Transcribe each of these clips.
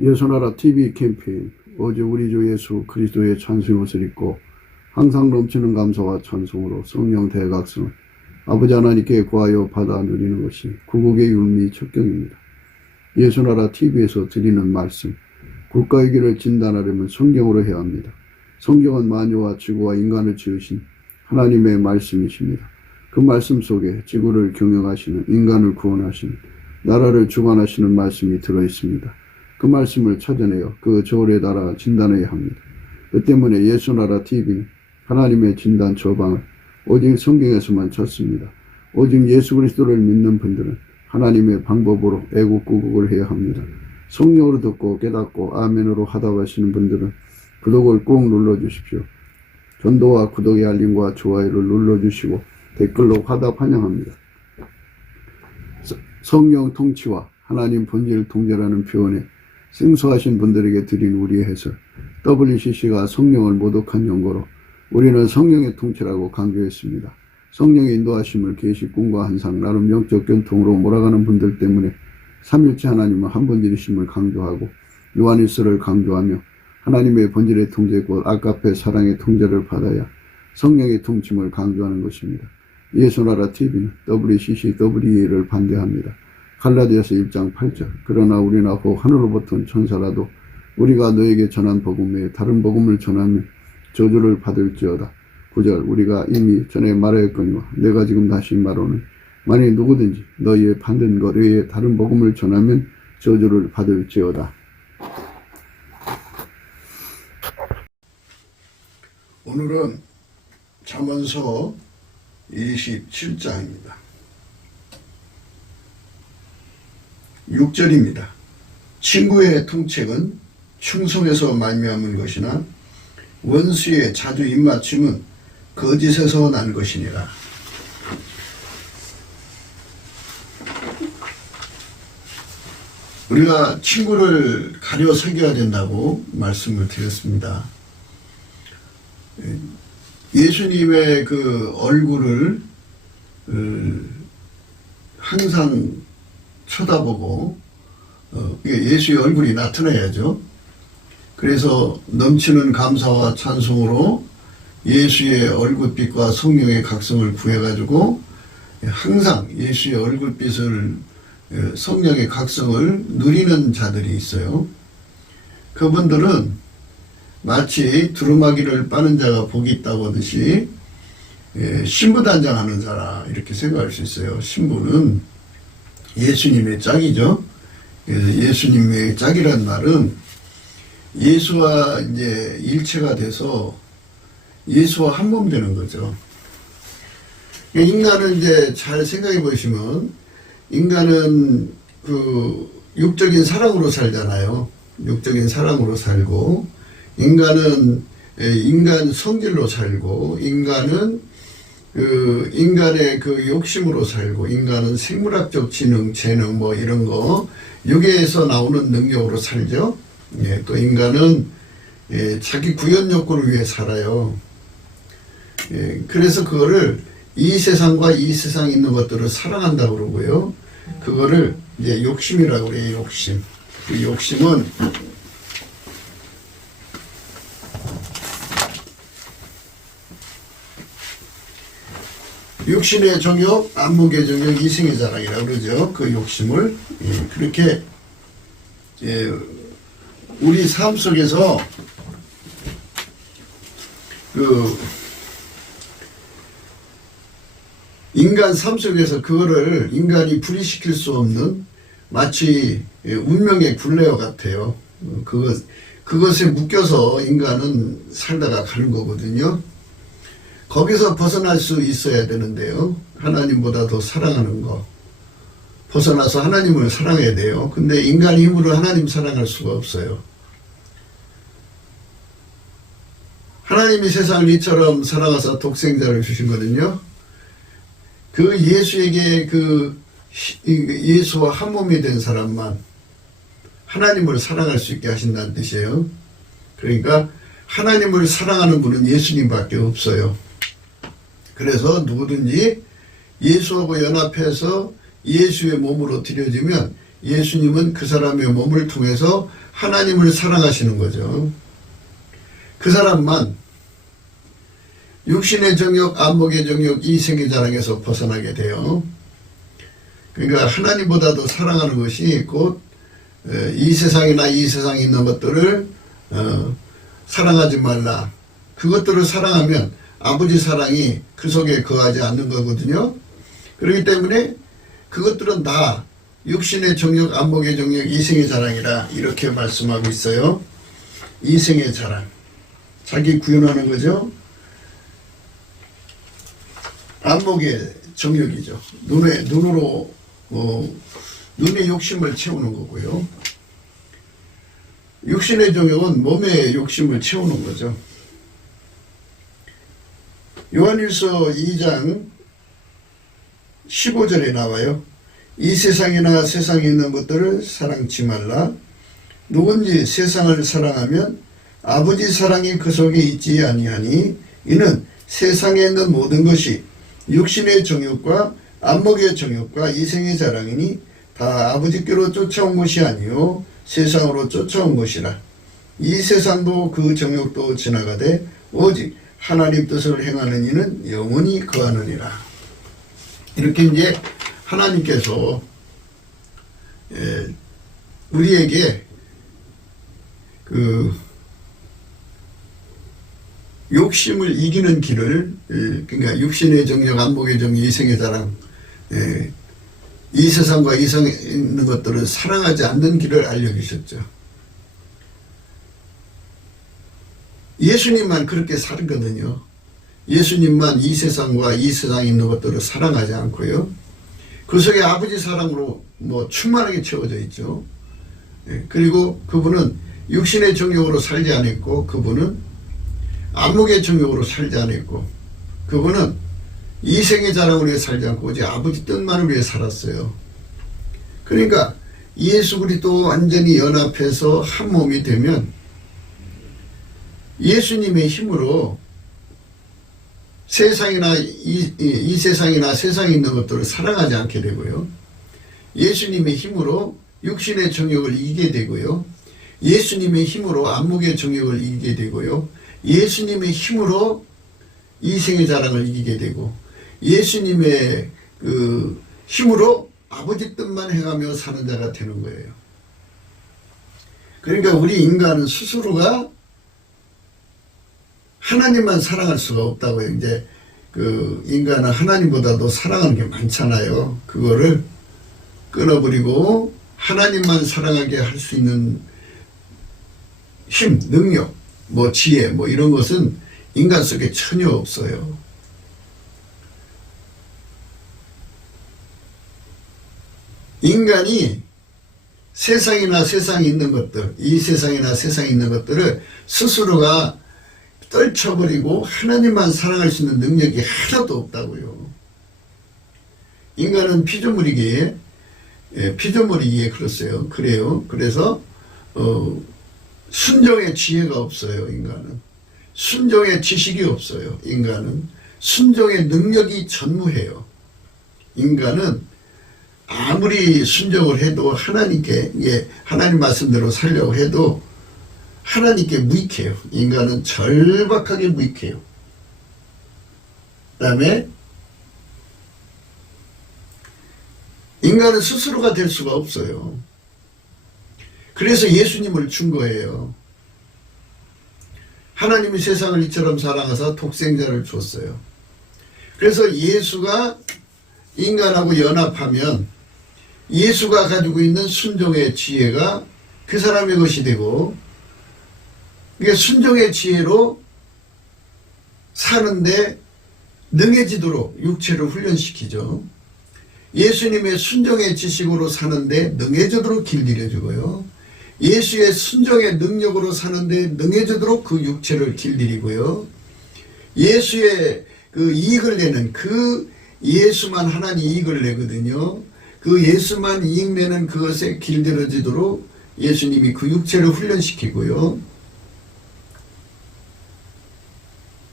예수나라 TV 캠페인 오직 우리 주 예수 그리스도의 찬송 옷을 입고 항상 넘치는 감사와 찬송으로 성령 대각성을 아버지 하나님께 구하여 받아 누리는 것이 구국의 율미 척경입니다. 예수나라 TV에서 드리는 말씀, 국가의 길을 진단하려면 성경으로 해야 합니다. 성경은 만유와 지구와 인간을 지으신 하나님의 말씀이십니다. 그 말씀 속에 지구를 경영하시는, 인간을 구원하시는, 나라를 주관하시는 말씀이 들어있습니다. 그 말씀을 찾아내어 그 저울에 달아 진단해야 합니다. 그 때문에 예수나라 TV는 하나님의 진단 처방을 오직 성경에서만 찾습니다. 오직 예수 그리스도를 믿는 분들은 하나님의 방법으로 애국구국을 해야 합니다. 성령으로 듣고 깨닫고 아멘으로 하다 가시는 분들은 구독을 꼭 눌러주십시오. 전도와 구독의 알림과 좋아요를 눌러주시고 댓글로 화답 환영합니다. 성령 통치와 하나님 본질 통제라는 표현에 생소하신 분들에게 드린 우리의 해설, WCC가 성령을 모독한 용어로 우리는 성령의 통치라고 강조했습니다. 성령의 인도하심을 계시 꿈과 환상, 나름 영적 견통으로 몰아가는 분들 때문에 삼일체 하나님은 한 본질이심을 강조하고 요한일서를 강조하며 하나님의 본질의 통제 곧 아가페 사랑의 통제를 받아야 성령의 통침을 강조하는 것입니다. 예수나라 TV는 WCC, WEA를 반대합니다. 갈라디아서 1장 8절 그러나 우리나 혹 하늘로부터 온 천사라도 우리가 너에게 전한 복음 외에 다른 복음을 전하면 저주를 받을지어다. 9절 우리가 이미 전에 말하였거니와 내가 지금 다시 말하는 만일 누구든지 너희의 받은 것 외에 다른 복음을 전하면 저주를 받을지어다. 오늘은 잠언서 27장입니다. 6절입니다. 친구의 통책은 충성에서 말미암은 것이나 원수의 자주 입맞춤은 거짓에서 난 것이니라. 우리가 친구를 가려 새겨야 된다고 말씀을 드렸습니다. 예수님의 그 얼굴을 항상 쳐다보고 예수의 얼굴이 나타나야죠. 그래서 넘치는 감사와 찬송으로 예수의 얼굴빛과 성령의 각성을 구해가지고 항상 예수의 얼굴빛을 성령의 각성을 누리는 자들이 있어요. 그분들은 마치 두루마기를 빠는 자가 복이 있다고 하듯이 신부단장하는 자라 이렇게 생각할 수 있어요. 신부는 예수님의 짝이죠. 그래서 예수님의 짝이란 말은 예수와 이제 일체가 돼서 예수와 한 몸 되는 거죠. 인간을 이제 잘 생각해 보시면 인간은 그 육적인 사랑으로 살잖아요. 육적인 사랑으로 살고 인간은 인간 성질로 살고 인간은 그 인간의 그 욕심으로 살고 인간은 생물학적 지능, 재능 뭐 이런 거 육에서 나오는 능력으로 살죠. 예, 또 인간은 자기 구현 욕구를 위해 살아요. 예, 그래서 그거를 이 세상과 이 세상에 있는 것들을 사랑한다고 그러고요. 그거를 이제 욕심이라고 그래요. 욕심. 그 욕심은 육신의 정욕, 안목의 정욕, 이승의 자랑이라고 그러죠. 그 욕심을 그렇게 우리 삶 속에서 그 인간 삶 속에서 그거를 인간이 분리시킬 수 없는 마치 운명의 굴레와 같아요. 그것에 묶여서 인간은 살다가 가는 거거든요. 거기서 벗어날 수 있어야 되는데요. 하나님보다 더 사랑하는 거. 벗어나서 하나님을 사랑해야 돼요. 근데 인간의 힘으로 하나님 사랑할 수가 없어요. 하나님이 세상을 이처럼 사랑하사 독생자를 주신 거든요. 그 예수에게 그 예수와 한 몸이 된 사람만 하나님을 사랑할 수 있게 하신다는 뜻이에요. 그러니까 하나님을 사랑하는 분은 예수님밖에 없어요. 그래서 누구든지 예수하고 연합해서 예수의 몸으로 드려지면 예수님은 그 사람의 몸을 통해서 하나님을 사랑하시는 거죠. 그 사람만 육신의 정욕, 안목의 정욕, 이생의 자랑에서 벗어나게 돼요. 그러니까 하나님보다도 사랑하는 것이 곧 이 세상이나 이 세상에 있는 것들을 사랑하지 말라. 그것들을 사랑하면 아버지 사랑이 그 속에 거하지 않는 거거든요. 그렇기 때문에 그것들은 다 육신의 정욕, 안목의 정욕, 이생의 자랑이라 이렇게 말씀하고 있어요. 이생의 자랑. 자기 구현하는 거죠. 안목의 정욕이죠. 눈으로 눈의 욕심을 채우는 거고요. 육신의 정욕은 몸의 욕심을 채우는 거죠. 요한일서 2장 15절에 나와요. 이 세상이나 세상에 있는 것들을 사랑치 말라. 누군지 세상을 사랑하면 아버지 사랑이 그 속에 있지 아니하니 이는 세상에 있는 모든 것이 육신의 정욕과 안목의 정욕과 이생의 자랑이니 다 아버지께로 쫓아온 것이 아니요 세상으로 쫓아온 것이라. 이 세상도 그 정욕도 지나가되 오직 하나님 뜻을 행하는 이는 영원히 거하느니라. 이렇게 이제 하나님께서 우리에게 그 욕심을 이기는 길을, 그러니까 육신의 정욕, 안목의 정욕, 이생의 자랑, 이 세상과 이성에 있는 것들을 사랑하지 않는 길을 알려주셨죠. 예수님만 그렇게 살거든요. 예수님만 이 세상과 이 세상에 있는 것들을 사랑하지 않고요. 그 속에 아버지 사랑으로 충만하게 채워져 있죠. 그리고 그분은 육신의 정욕으로 살지 않았고, 그분은 안목의 정욕으로 살지 않았고, 그분은 이생의 자랑을 위해 살지 않고 오직 아버지 뜻만을 위해 살았어요. 그러니까 예수 그리스도 완전히 연합해서 한 몸이 되면 예수님의 힘으로 세상이나 이 세상이나 세상에 있는 것들을 사랑하지 않게 되고요. 예수님의 힘으로 육신의 정욕을 이기게 되고요. 예수님의 힘으로 안목의 정욕을 이기게 되고요. 예수님의 힘으로 이생의 자랑을 이기게 되고, 예수님의 그 힘으로 아버지 뜻만 행하며 사는 자가 되는 거예요. 그러니까 우리 인간은 스스로가 하나님만 사랑할 수가 없다고요. 이제 그 인간은 하나님보다도 사랑하는 게 많잖아요. 그거를 끊어버리고 하나님만 사랑하게 할 수 있는 힘, 능력, 지혜, 이런 것은 인간 속에 전혀 없어요. 인간이 세상이나 세상에 있는 것들, 이 세상이나 세상에 있는 것들을 스스로가 떨쳐버리고 하나님만 사랑할 수 있는 능력이 하나도 없다고요. 인간은 피조물이기에 그렇어요. 그래요. 그래서 순종의 지혜가 없어요. 인간은 순종의 지식이 없어요. 인간은 순종의 능력이 전무해요. 인간은 아무리 순종을 해도 하나님께 하나님 말씀대로 살려고 해도 하나님께 무익해요. 인간은 절박하게 무익해요. 그 다음에 인간은 스스로가 될 수가 없어요. 그래서 예수님을 준 거예요. 하나님이 세상을 이처럼 사랑하사 독생자를 줬어요. 그래서 예수가 인간하고 연합하면 예수가 가지고 있는 순종의 지혜가 그 사람의 것이 되고, 그게 순종의 지혜로 사는데 능해지도록 육체를 훈련시키죠. 예수님의 순종의 지식으로 사는데 능해지도록 길들여주고요. 예수의 순종의 능력으로 사는데 능해지도록 그 육체를 길들이고요. 예수의 그 이익을 내는, 그 예수만 하나님 이익을 내거든요. 그 예수만 이익 내는 그것에 길들여지도록 예수님이 그 육체를 훈련시키고요.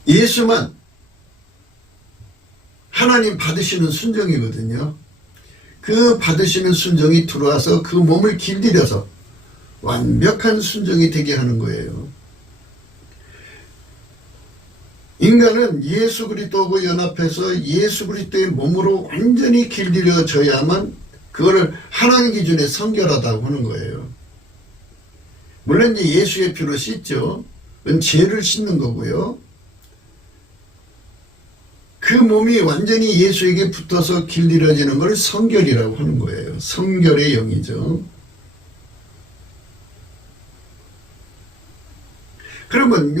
예수만 하나님 받으시는 순종이거든요. 그 받으시는 순종이 들어와서 그 몸을 길들여서 완벽한 순종이 되게 하는 거예요. 인간은 예수 그리스도하고 연합해서 예수 그리스도의 몸으로 완전히 길들여져야만 그거를 하나님 기준에 성결하다고 하는 거예요. 물론 이제 예수의 피로 씻죠. 그건 죄를 씻는 거고요. 그 몸이 완전히 예수에게 붙어서 길들여지는 걸 성결이라고 하는 거예요. 성결의 영이죠. 그러면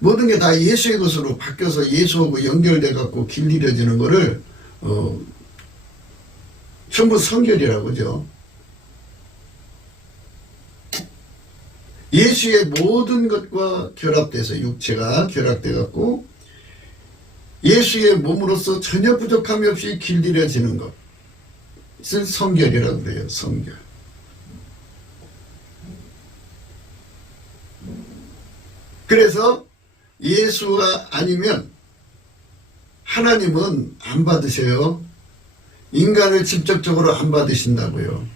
모든 게 다 예수의 것으로 바뀌어서 예수하고 연결돼 갖고 길들여지는 거를 전부 성결이라고 하죠. 예수의 모든 것과 결합돼서 육체가 결합돼 갖고 예수의 몸으로서 전혀 부족함이 없이 길들여지는 것을 성결이라고 그래요. 성결. 그래서 예수가 아니면 하나님은 안 받으셔요. 인간을 직접적으로 안 받으신다고요.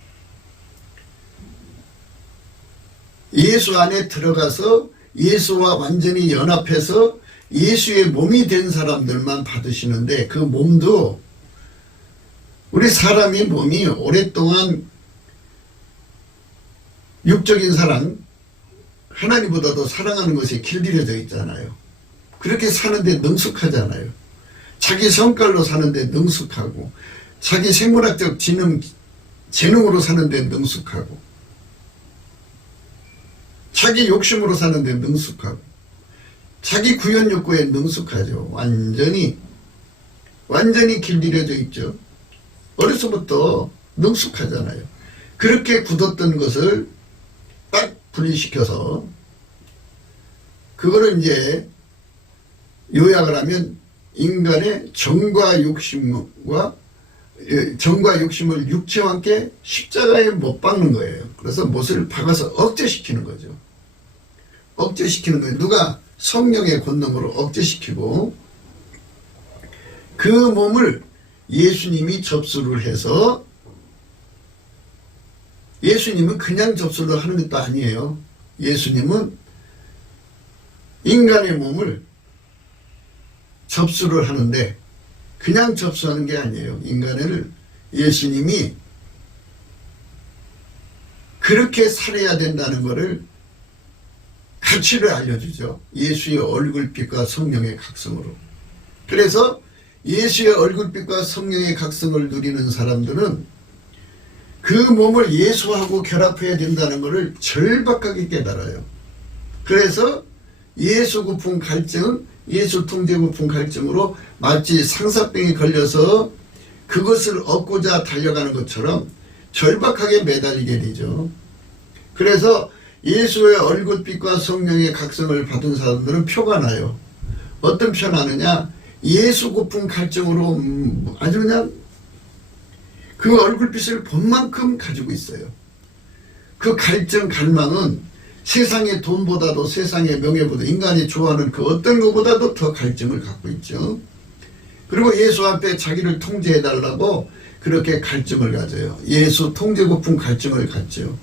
예수 안에 들어가서 예수와 완전히 연합해서 예수의 몸이 된 사람들만 받으시는데, 그 몸도 우리 사람의 몸이 오랫동안 육적인 사랑, 하나님보다도 사랑하는 것이 길들여져 있잖아요. 그렇게 사는데 능숙하잖아요. 자기 성깔로 사는데 능숙하고, 자기 생물학적 재능으로 사는데 능숙하고, 자기 욕심으로 사는데 능숙하고, 자기 구현 욕구에 능숙하죠. 완전히 길들여져 있죠. 어려서부터 능숙하잖아요. 그렇게 굳었던 것을 딱 분리시켜서 그거를 이제 요약을 하면 인간의 정과 욕심을 육체와 함께 십자가에 못 박는 거예요. 그래서 못을 박아서 억제시키는 거죠. 억제시키는 거예요. 누가? 성령의 권능으로 억제시키고, 그 몸을 예수님이 접수를 해서, 예수님은 그냥 접수를 하는 것도 아니에요. 예수님은 인간의 몸을 접수를 하는데 그냥 접수하는 게 아니에요. 인간을 예수님이 그렇게 살아야 된다는 것을 가치를 알려주죠. 예수의 얼굴빛과 성령의 각성으로. 그래서 예수의 얼굴빛과 성령의 각성을 누리는 사람들은 그 몸을 예수하고 결합해야 된다는 것을 절박하게 깨달아요. 그래서 예수 고품 갈증, 예수 통제 고품 갈증으로 마치 상사병에 걸려서 그것을 얻고자 달려가는 것처럼 절박하게 매달리게 되죠. 그래서 예수의 얼굴빛과 성령의 각성을 받은 사람들은 표가 나요. 어떤 표 나느냐? 예수 고품 갈증으로 아주 그냥 그 얼굴빛을 본 만큼 가지고 있어요. 그 갈증, 갈망은 세상의 돈보다도, 세상의 명예보다, 인간이 좋아하는 그 어떤 것보다도 더 갈증을 갖고 있죠. 그리고 예수 앞에 자기를 통제해달라고 그렇게 갈증을 가져요. 예수 통제 고품 갈증을 갖죠.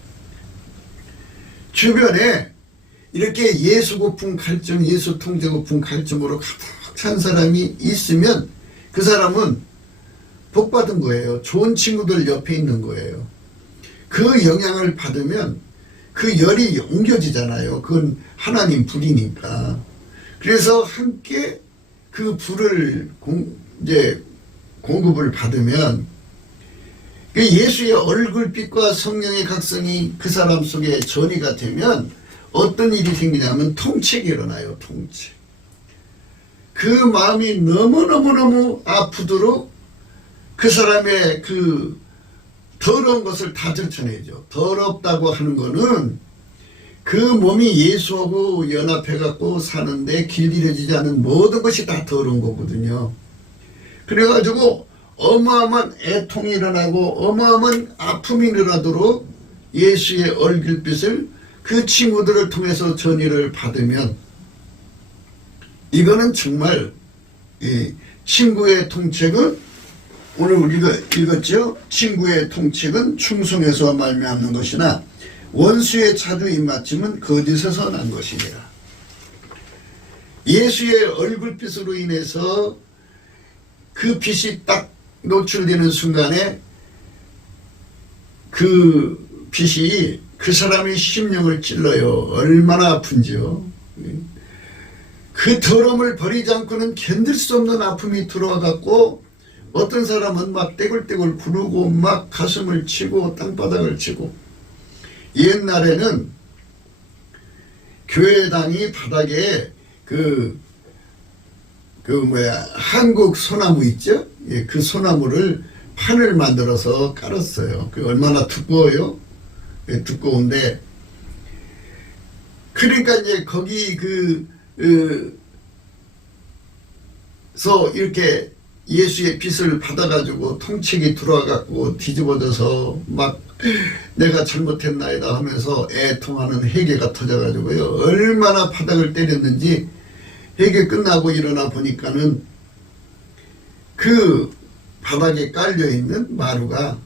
주변에 이렇게 예수 고품 갈증, 예수 통제 고품 갈증으로 가득 찬 사람이 있으면 그 사람은 복 받은 거예요. 좋은 친구들 옆에 있는 거예요. 그 영향을 받으면 그 열이 옮겨지잖아요. 그건 하나님 불이니까. 그래서 함께 그 불을 공급을 받으면 그 예수의 얼굴빛과 성령의 각성이 그 사람 속에 전이가 되면 어떤 일이 생기냐면 통책이 일어나요. 통책. 그 마음이 너무너무너무 아프도록 그 사람의 그 더러운 것을 다 들춰내죠. 더럽다고 하는 거는 그 몸이 예수하고 연합해갖고 사는데 길들여지지 않은 모든 것이 다 더러운 거거든요. 그래가지고 어마어마한 애통이 일어나고 어마어마한 아픔이 일어나도록 예수의 얼굴빛을 그 친구들을 통해서 전이를 받으면 이거는 정말 이 친구의 통책은 오늘 우리가 읽었죠? 친구의 통책은 충성에서 말미암는 것이나 원수의 자주 입맞춤은 거짓에서 난 것이니라. 예수의 얼굴빛으로 인해서 그 빛이 딱 노출되는 순간에 그 빛이 그 사람의 심령을 찔러요. 얼마나 아픈지요. 그 더러움을 버리지 않고는 견딜 수 없는 아픔이 들어와 갖고 어떤 사람은 막 떼굴떼굴 구르고 막 가슴을 치고 땅바닥을 치고. 옛날에는 교회당이 바닥에 한국 소나무 있죠? 예, 그 소나무를 판을 만들어서 깔았어요. 그 얼마나 두꺼워요? 예, 두꺼운데, 그러니까 이제 거기 서 이렇게 예수의 빛을 받아가지고 통책이 들어와갖고 뒤집어져서 막 내가 잘못했나이다 하면서 애통하는 회개가 터져가지고요. 얼마나 바닥을 때렸는지 회개 끝나고 일어나 보니까는 그 바닥에 깔려있는 마루가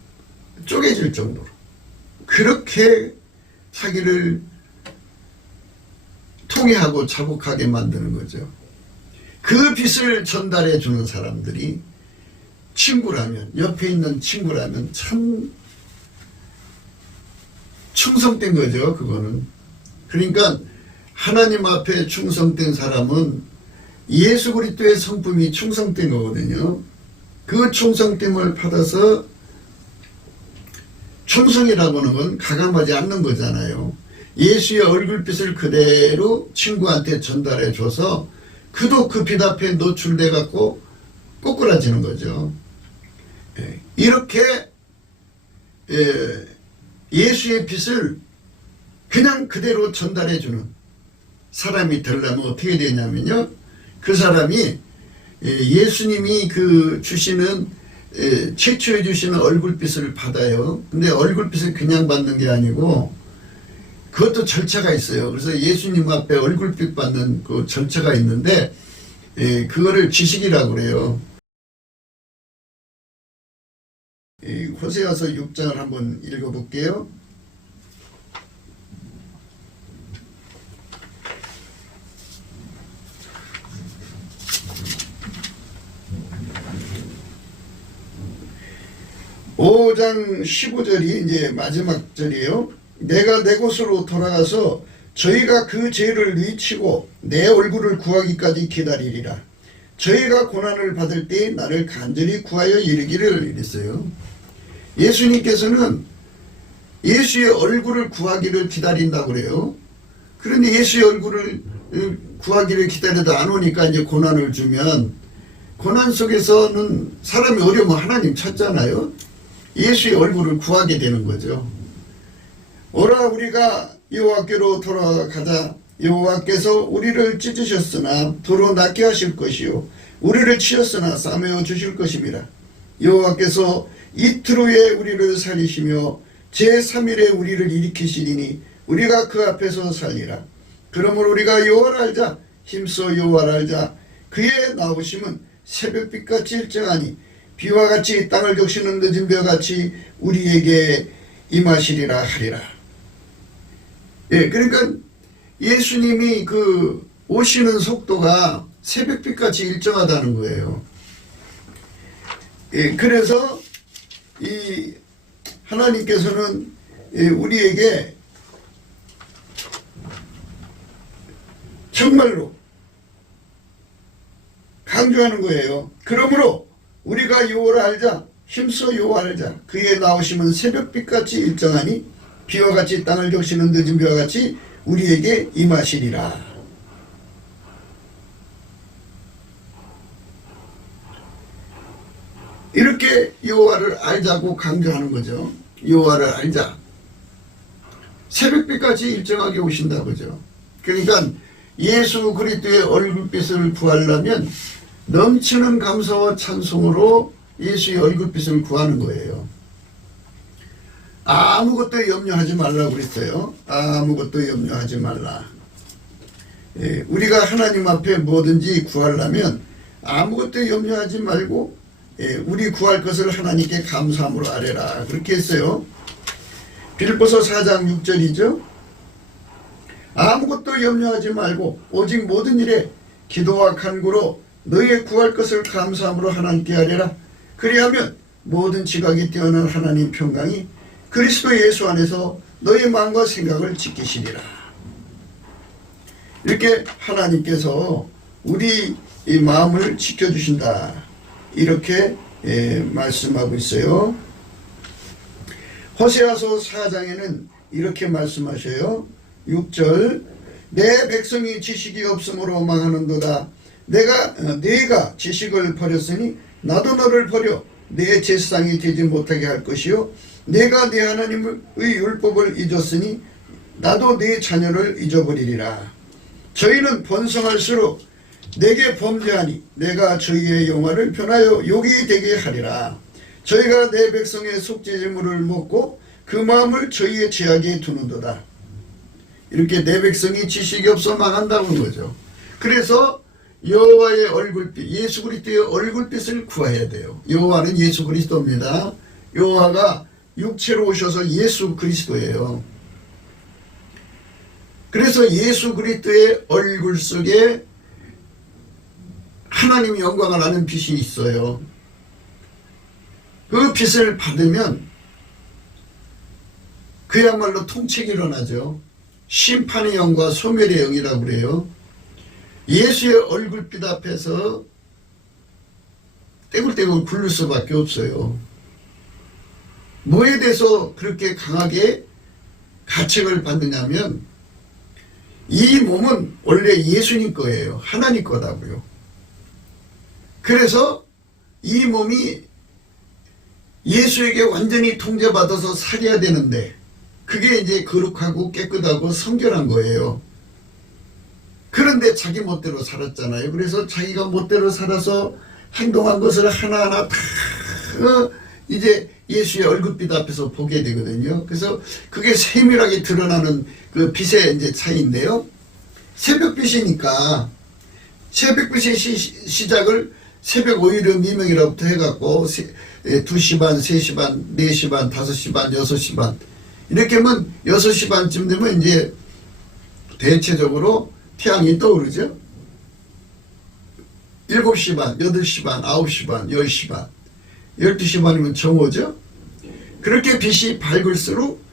쪼개질 정도로 그렇게 자기를 통해하고 자복하게 만드는 거죠. 그 빛을 전달해 주는 사람들이 친구라면, 옆에 있는 친구라면 참 충성된 거죠. 그거는. 그러니까 하나님 앞에 충성된 사람은 예수 그리스도의 성품이 충성된 거거든요. 그 충성됨을 받아서, 충성이라고 하는 건 가감하지 않는 거잖아요. 예수의 얼굴빛을 그대로 친구한테 전달해 줘서 그도 그 빛 앞에 노출돼 갖고 꼬꾸라지는 거죠. 이렇게 예수의 빛을 그냥 그대로 전달해 주는 사람이 되려면 어떻게 되냐면요, 그 사람이 예수님이 그 주시는 최초에 주시는 얼굴빛을 받아요. 근데 얼굴빛을 그냥 받는 게 아니고 그것도 절차가 있어요. 그래서 예수님 앞에 얼굴빛 받는 그 절차가 있는데 그거를 지식이라고 그래요. 호세아서 6장을 한번 읽어볼게요. (5장 15절이) 이제 마지막 절이에요. 내가 내 곳으로 돌아가서 저희가 그 죄를 뉘치고 내 얼굴을 구하기까지 기다리리라. 저희가 고난을 받을 때 나를 간절히 구하여 이르기를 이랬어요. 예수님께서는 예수의 얼굴을 구하기를 기다린다고 그래요. 그런데 예수의 얼굴을 구하기를 기다려도 안 오니까 이제 고난을 주면, 고난 속에서는 사람이 어려우면 하나님 찾잖아요. 예수의 얼굴을 구하게 되는 거죠. 오라 우리가 여호와께로 돌아가자. 여호와께서 우리를 찢으셨으나 도로 낫게 하실 것이요 우리를 치셨으나 싸매어 주실 것입니다. 여호와께서 이틀 후에 우리를 살리시며 제3일에 우리를 일으키시리니 우리가 그 앞에서 살리라. 그러므로 우리가 여호와를 알자. 힘써 여호와를 알자. 그의 나오심은 새벽빛같이 일정하니 비와 같이 땅을 적시는 늦은 벼같이 우리에게 임하시리라 하리라. 예, 그러니까 예수님이 그 오시는 속도가 새벽빛같이 일정하다는 거예요. 예, 그래서 이 하나님께서는 우리에게 정말로 강조하는 거예요. 그러므로 우리가 여호와를 알자. 힘써 여호와를 알자. 그의 나오심은 새벽빛같이 일정하니 비와 같이 땅을 적시는 늦은 비와 같이 우리에게 임하시리라. 이렇게 여호와를 알자고 강조하는 거죠. 여호와를 알자. 새벽빛같이 일정하게 오신다 그죠. 그러니까 예수 그리스도의 얼굴빛을 구하려면 넘치는 감사와 찬송으로 예수의 얼굴빛을 구하는 거예요. 아무것도 염려하지 말라고 그랬어요. 아무것도 염려하지 말라. 우리가 하나님 앞에 뭐든지 구하려면 아무것도 염려하지 말고 우리 구할 것을 하나님께 감사함으로 아뢰라 그렇게 했어요. 빌립보서 4장 6절이죠. 아무것도 염려하지 말고 오직 모든 일에 기도와 간구로 너희의 구할 것을 감사함으로 하나님께 아뢰라. 그리하면 모든 지각이 뛰어난 하나님 평강이 그리스도 예수 안에서 너희 마음과 생각을 지키시리라. 이렇게 하나님께서 우리 이 마음을 지켜주신다. 이렇게 말씀하고 있어요. 호세아서 4장에는 이렇게 말씀하셔요. 6절 내 백성이 지식이 없으므로 망하는도다. 내가 지식을 버렸으니 나도 너를 버려 내 제사장이 되지 못하게 할 것이요 내가 내 하나님의 율법을 잊었으니 나도 내 자녀를 잊어버리리라. 저희는 번성할수록 내게 범죄하니 내가 저희의 영화를 변하여 욕이 되게 하리라. 저희가 내 백성의 속죄제물을 먹고 그 마음을 저희의 죄악에 두는도다. 이렇게 내 백성이 지식이 없어 망한다는 거죠. 그래서 여호와의 얼굴빛, 예수 그리스도의 얼굴빛을 구해야 돼요. 여호와는 예수 그리스도입니다. 여호와가 육체로 오셔서 예수 그리스도예요. 그래서 예수 그리스도의 얼굴 속에 하나님의 영광을 아는 빛이 있어요. 그 빛을 받으면 그야말로 통책이 일어나죠. 심판의 영과 소멸의 영이라고 그래요. 예수의 얼굴빛 앞에서 떼굴떼굴 굴릴 수밖에 없어요. 뭐에 대해서 그렇게 강하게 가책을 받느냐면 이 몸은 원래 예수님 거예요. 하나님 거다고요. 그래서 이 몸이 예수에게 완전히 통제받아서 살아야 되는데 그게 이제 거룩하고 깨끗하고 성결한 거예요. 그런데 자기 멋대로 살았잖아요. 그래서 자기가 멋대로 살아서 행동한 것을 하나하나 다 이제 예수의 얼굴빛 앞에서 보게 되거든요. 그래서 그게 세밀하게 드러나는 그 빛의 이제 차이인데요. 새벽빛이니까 새벽빛의 시작을 새벽 오일의 미명이라부터 해갖고 2시 반, 3시 반, 4시 반, 5시 반, 6시 반 이렇게 하면 6시 반쯤 되면 이제 대체적으로 태양이 떠오르죠. 7시 반, 8시 반, 9시 반, 10시 반 12시 반이면 정오죠. 그렇게 빛이 밝을수록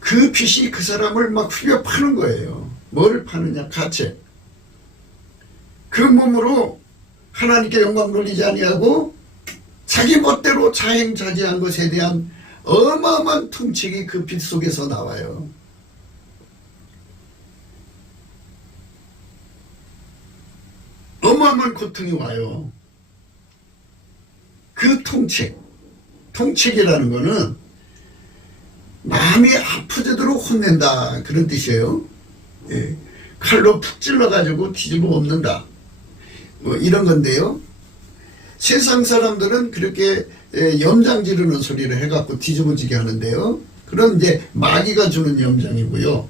그 빛이 그 사람을 막 휘벼 파는 거예요. 뭐를 파느냐? 가책. 그 몸으로 하나님께 영광 돌리지 아니하고 자기 멋대로 자행자재한 것에 대한 어마어마한 통책이 그 빛 속에서 나와요. 어마어마한 고통이 와요. 그 통책이라는 거는 마음이 아프도록 혼낸다 그런 뜻이에요. 예. 칼로 푹 찔러가지고 뒤집어 엎는다 뭐 이런 건데요. 세상 사람들은 그렇게 염장 지르는 소리를 해갖고 뒤집어지게 하는데요. 그런 이제 마귀가 주는 염장이고요.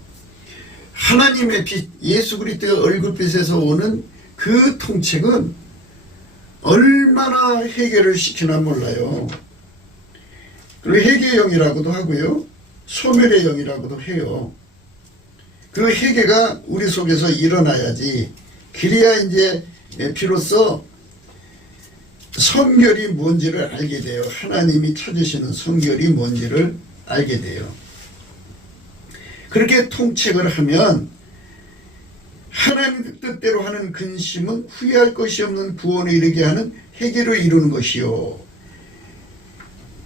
하나님의 빛, 예수 그리스도의 얼굴빛에서 오는 그 통책은 얼마나 해결을 시키나 몰라요. 그리고 해계의 영이라고도 하고요. 소멸의 영이라고도 해요. 그 해계가 우리 속에서 일어나야지. 그래야 이제 비로소 성결이 뭔지를 알게 돼요. 하나님이 찾으시는 성결이 뭔지를 알게 돼요. 그렇게 통책을 하면 하나님 뜻대로 하는 근심은 후회할 것이 없는 구원에 이르게 하는 해결을 이루는 것이요.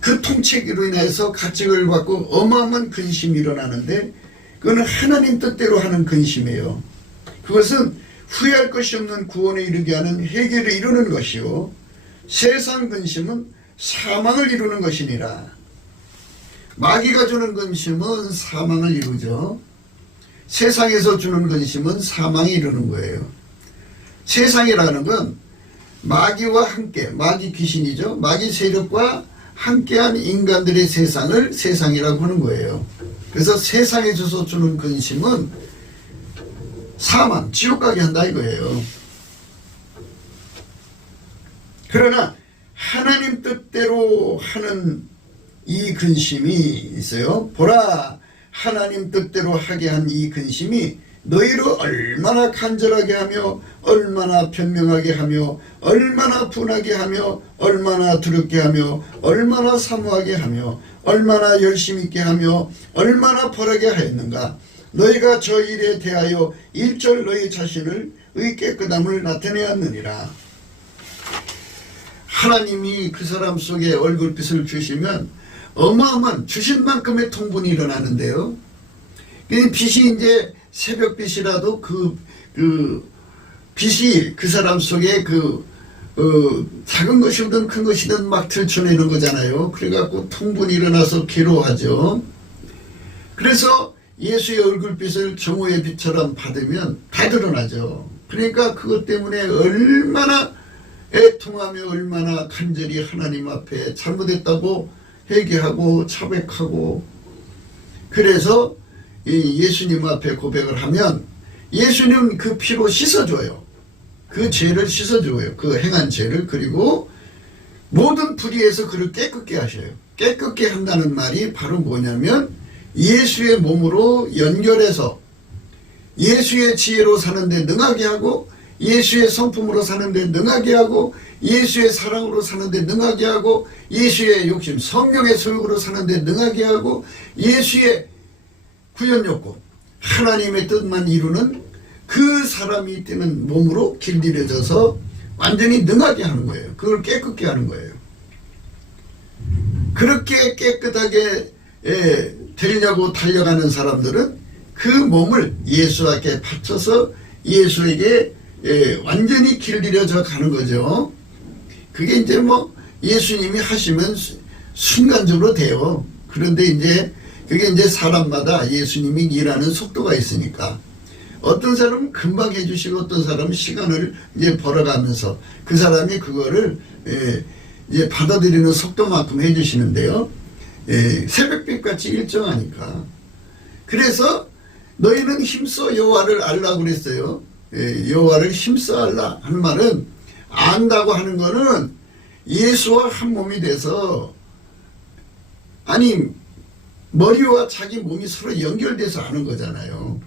그 통책으로 인해서 가책을 받고 어마어마한 근심이 일어나는데 그거는 하나님 뜻대로 하는 근심이에요. 그것은 후회할 것이 없는 구원에 이르게 하는 해결을 이루는 것이요. 세상 근심은 사망을 이루는 것이니라. 마귀가 주는 근심은 사망을 이루죠. 세상에서 주는 근심은 사망이 이루는 거예요. 세상이라는 건 마귀와 함께, 마귀 귀신이죠. 마귀 세력과 함께한 인간들의 세상을 세상이라고 하는 거예요. 그래서 세상에서 주는 근심은 사망, 지옥 가게 한다 이거예요. 그러나 하나님 뜻대로 하는 이 근심이 있어요. 보라, 하나님 뜻대로 하게 한 이 근심이 너희를 얼마나 간절하게 하며 얼마나 변명하게 하며 얼마나 분하게 하며 얼마나 두렵게 하며 얼마나 사모하게 하며 얼마나 열심 있게 하며 얼마나 벌하게 하였는가. 너희가 저 일에 대하여 일절 너희 자신을 의 깨끗함을 나타내었느니라. 하나님이 그 사람 속에 얼굴빛을 주시면 어마어마한 주신 만큼의 통분이 일어나는데요. 빛이 이제 새벽빛이라도 그 빛이 그 사람 속에 작은 것이든 큰 것이든 막 들춰내는 거잖아요. 그래갖고 통분이 일어나서 괴로워하죠. 그래서 예수의 얼굴빛을 정오의 빛처럼 받으면 다 드러나죠. 그러니까 그것 때문에 얼마나 애통하며 얼마나 간절히 하나님 앞에 잘못했다고 회개하고 자백하고, 그래서 이 예수님 앞에 고백을 하면 예수님은 그 피로 씻어줘요. 그 죄를 씻어줘요. 그 행한 죄를. 그리고 모든 불의에서 그를 깨끗게 하셔요. 깨끗게 한다는 말이 바로 뭐냐면 예수의 몸으로 연결해서 예수의 지혜로 사는데 능하게 하고, 예수의 성품으로 사는데 능하게 하고, 예수의 사랑으로 사는데 능하게 하고, 예수의 욕심 성령의 소욕으로 사는데 능하게 하고, 예수의 구현욕구 하나님의 뜻만 이루는 그 사람이 되는 몸으로 길들여져서 완전히 능하게 하는 거예요. 그걸 깨끗게 하는 거예요. 그렇게 깨끗하게 되려고 달려가는 사람들은 그 몸을 예수에게 바쳐서 예수에게 완전히 길들여져 가는 거죠. 그게 이제 뭐 예수님이 하시면 순간적으로 돼요. 그런데 이제 그게 이제 사람마다 예수님이 일하는 속도가 있으니까 어떤 사람은 금방 해주시고 어떤 사람은 시간을 이제 벌어가면서 그 사람이 그거를 이제 받아들이는 속도만큼 해주시는데요. 새벽빛같이 일정하니까. 그래서 너희는 힘써 여호와를 알라고 그랬어요. 여호와를 힘써 알라 하는 말은, 안다고 하는 거는 예수와 한 몸이 돼서, 아니 머리와 자기 몸이 서로 연결돼서 아는 거잖아요.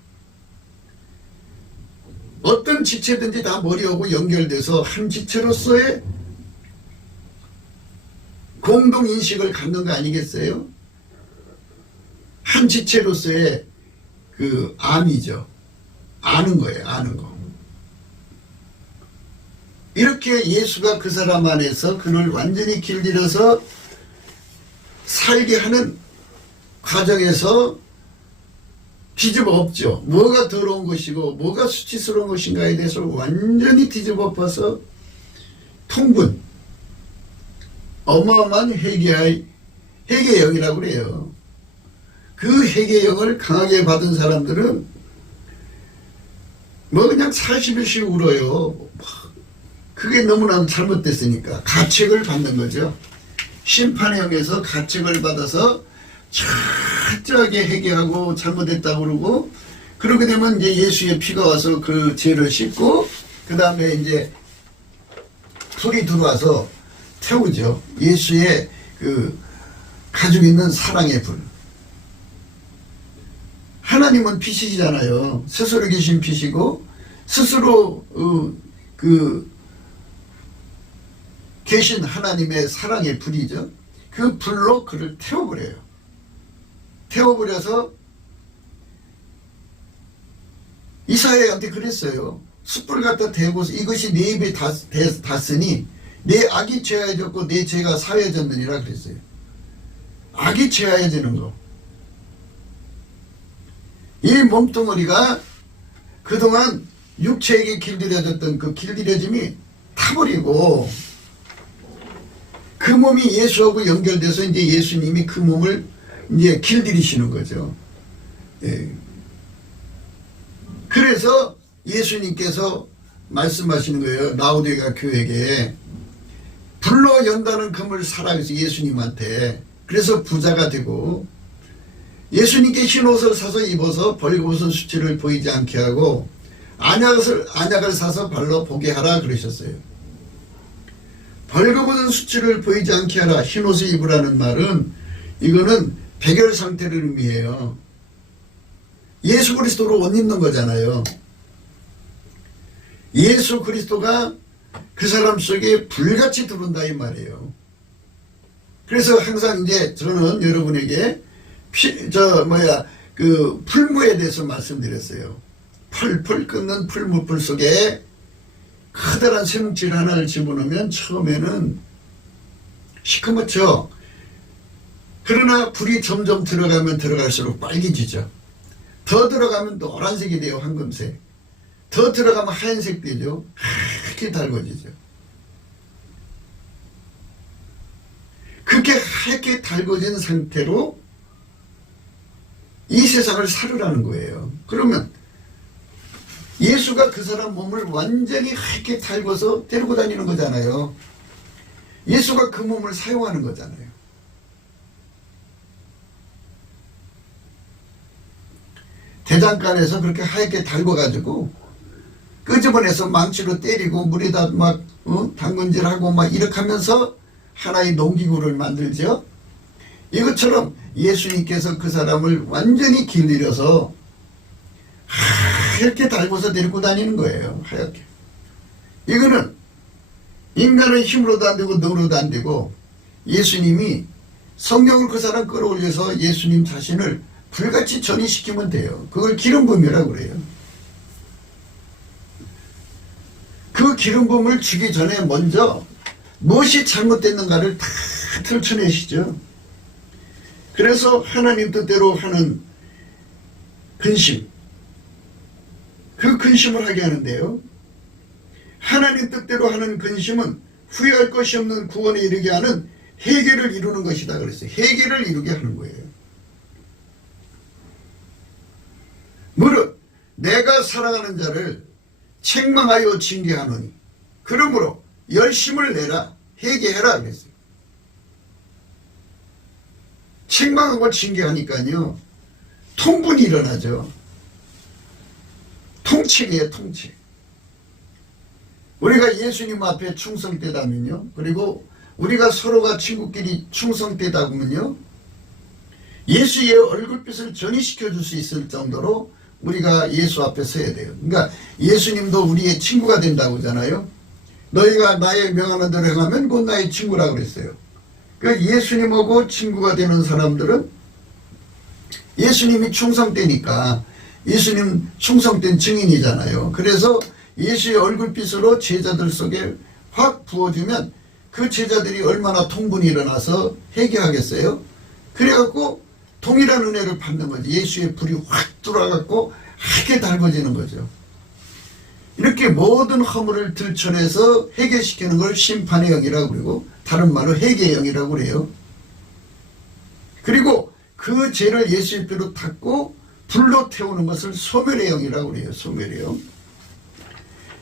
어떤 지체든지 다 머리하고 연결돼서 한 지체로서의 공동인식을 갖는 거 아니겠어요? 한 지체로서의 그 암이죠. 아는 거예요. 아는 거. 이렇게 예수가 그 사람 안에서 그를 완전히 길들여서 살게 하는 과정에서 뒤집어 엎죠. 뭐가 더러운 것이고 뭐가 수치스러운 것인가에 대해서 완전히 뒤집어 엎어서 통분, 어마어마한 회개의 영이라고 그래요. 그 회개의 영을 강하게 받은 사람들은 뭐 그냥 40일씩 울어요. 그게 너무나 잘못됐으니까 가책을 받는 거죠. 심판의 영에서 가책을 받아서 철저하게 회개하고 잘못했다고 그러고, 그러게 되면 이제 예수의 피가 와서 그 죄를 씻고, 그 다음에 이제 불이 들어와서 태우죠. 예수의 그 가지고 있는 사랑의 불. 하나님은 빛이시잖아요. 스스로 계신 빛이고, 스스로 계신 하나님의 사랑의 불이죠. 그 불로 그를 태워버려요. 태워버려서 이사야한테 그랬어요. 숯불 갖다 대고서 이것이 내 입에 닿으니 내 악이 죄하여졌고 내 죄가 사하여졌느니라 그랬어요. 악이 죄하여지는 거. 이 몸뚱어리가 그동안 육체에게 길들여졌던 그 길들여짐이 타버리고, 그 몸이 예수하고 연결돼서 이제 예수님이 그 몸을 이제 길들이시는 거죠. 그래서 예수님께서 말씀하시는 거예요. 라오디게아 교회에게 불로 연다는 금을 사라 그래서 예수님한테. 그래서 부자가 되고, 예수님께 흰 옷을 사서 입어서 벌거벗은 수치를 보이지 않게 하고 안약을 사서 발로 보게 하라 그러셨어요. 벌거벗은 수치를 보이지 않게 하라. 흰옷을 입으라는 말은 이거는 백열 상태를 의미해요. 예수 그리스도로 옷 입는 거잖아요. 예수 그리스도가 그 사람 속에 불같이 들어온다 이 말이에요. 그래서 항상 이제 저는 여러분에게 그 풀무에 대해서 말씀드렸어요. 펄펄 끓는 풀무불 속에 커다란 쇠뭉칠 하나를 집어넣으면 처음에는 시커멓죠. 그러나 불이 점점 들어가면 들어갈수록 빨개지죠. 더 들어가면 노란색이 돼요. 황금색. 더 들어가면 하얀색 되죠. 하얗게 달궈지죠. 그렇게 하얗게 달궈진 상태로 이 세상을 살으라는 거예요. 그러면 예수가 그 사람 몸을 완전히 하얗게 달궈서 데리고 다니는 거잖아요. 예수가 그 몸을 사용하는 거잖아요. 대장간에서 그렇게 하얗게 달궈가지고 끄집어내서 망치로 때리고 물에다 막 당근질하고 막 이렇게 하면서 하나의 농기구를 만들죠. 이것처럼 예수님께서 그 사람을 완전히 길들여서 하얗게 달궈서 데리고 다니는 거예요. 하얗게. 이거는 인간의 힘으로도 안 되고 능으로도 안 되고 예수님이 성령을 그 사람 끌어올려서 예수님 자신을 불같이 전이시키면 돼요. 그걸 기름 부음이라고 그래요. 그 기름 부음을 주기 전에 먼저 무엇이 잘못됐는가를 다 들춰내시죠. 그래서 하나님 뜻대로 하는 근심, 그 근심을 하게 하는데요. 하나님 뜻대로 하는 근심은 후회할 것이 없는 구원에 이르게 하는 회개를 이루는 것이다 그랬어요. 회개를 이루게 하는 거예요. 무릇 내가 사랑하는 자를 책망하여 징계하노니 그러므로 열심을 내라 회개해라 그랬어요. 책망하고 징계하니까요 통분이 일어나죠. 통책이에요. 통책. 우리가 예수님 앞에 충성되다면요, 그리고 우리가 서로가 친구끼리 충성되다면요, 예수의 얼굴빛을 전이시켜 줄 수 있을 정도로 우리가 예수 앞에 서야 돼요. 그러니까 예수님도 우리의 친구가 된다고 하잖아요. 너희가 나의 명하는 대로 행하면 곧 나의 친구라고 그랬어요. 그러니까 예수님하고 친구가 되는 사람들은 예수님이 충성되니까 예수님 충성된 증인이잖아요. 그래서 예수의 얼굴빛으로 제자들 속에 확 부어주면 그 제자들이 얼마나 통분이 일어나서 회개하겠어요. 그래갖고 동일한 은혜를 받는 거지. 예수의 불이 확 들어와갖고 하게 달궈지는 거죠. 이렇게 모든 허물을 들춰내서 회개시키는 걸 심판의 영이라고 그러고 다른 말로 회개의 영이라고 그래요. 그리고 그 죄를 예수의 피로 닦고 불로 태우는 것을 소멸의 영이라고 그래요. 소멸의 영.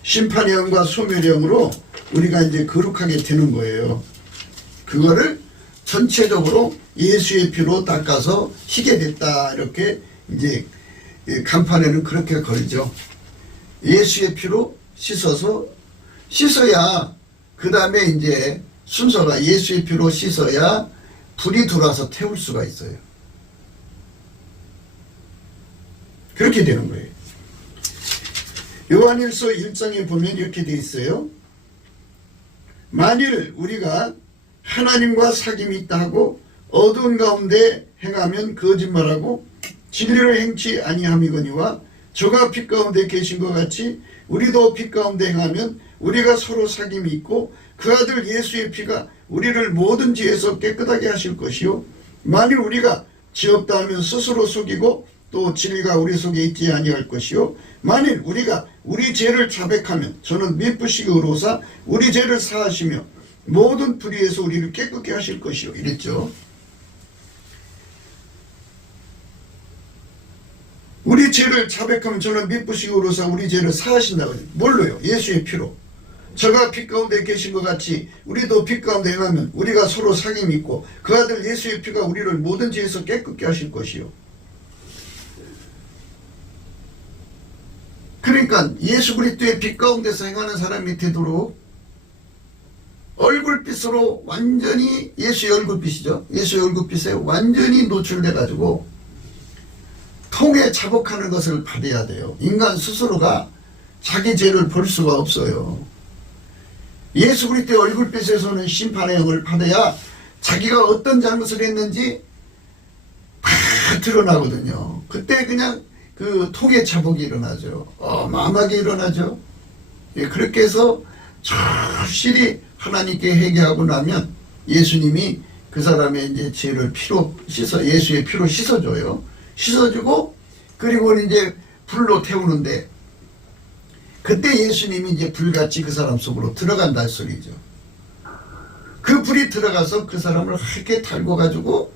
심판의 영과 소멸의 영으로 우리가 이제 거룩하게 되는 거예요. 그거를 전체적으로 예수의 피로 닦아서 희게 됐다. 이렇게 이제 간판에는 그렇게 걸죠. 예수의 피로 씻어야 그 다음에 이제 순서가 예수의 피로 씻어야 불이 들어와서 태울 수가 있어요. 그렇게 되는 거예요. 요한일서 1장에 보면 이렇게 되어 있어요. 만일 우리가 하나님과 사귐이 있다 하고 어두운 가운데 행하면 거짓말하고 진리를 행치 아니함이거니와 저가 빛 가운데 계신 것 같이 우리도 빛 가운데 행하면 우리가 서로 사귐이 있고 그 아들 예수의 피가 우리를 모든 죄에서 깨끗하게 하실 것이요 만일 우리가 죄 없다 하면 스스로 속이고 또 진리가 우리 속에 있지 아니할 것이요 만일 우리가 우리 죄를 자백하면 저는 미쁘시게 의로사 우리 죄를 사하시며 모든 불의에서 우리를 깨끗게 하실 것이요 이랬죠. 우리 죄를 자백하면 저는 미쁘시게 의로사 우리 죄를 사하신다고 해요. 뭘로요? 예수의 피로. 저가 빛 가운데 계신 것 같이 우리도 빛 가운데 행하면 우리가 서로 사귐이 있고 그 아들 예수의 피가 우리를 모든 죄에서 깨끗게 하실 것이요. 그러니까 예수 그리스도의 빛 가운데서 행하는 사람이 되도록 얼굴빛으로 완전히 예수의 얼굴빛이죠. 예수의 얼굴빛에 완전히 노출돼 가지고 통에 자복하는 것을 받아야 돼요. 인간 스스로가 자기 죄를 볼 수가 없어요. 예수 그리스도의 얼굴빛에서는 심판의 영을 받아야 자기가 어떤 잘못을 했는지 다 드러나거든요. 그때 그냥 그 통의 자복이 일어나죠. 어마어마하게 일어나죠. 예, 그렇게 해서 절실히 하나님께 회개하고 나면 예수님이 그 사람의 이제 죄를 예수의 피로 씻어줘요. 씻어주고, 그리고 이제 불로 태우는데, 그때 예수님이 이제 불같이 그 사람 속으로 들어간다 소리죠. 그 불이 들어가서 그 사람을 하얗게 달궈 가지고,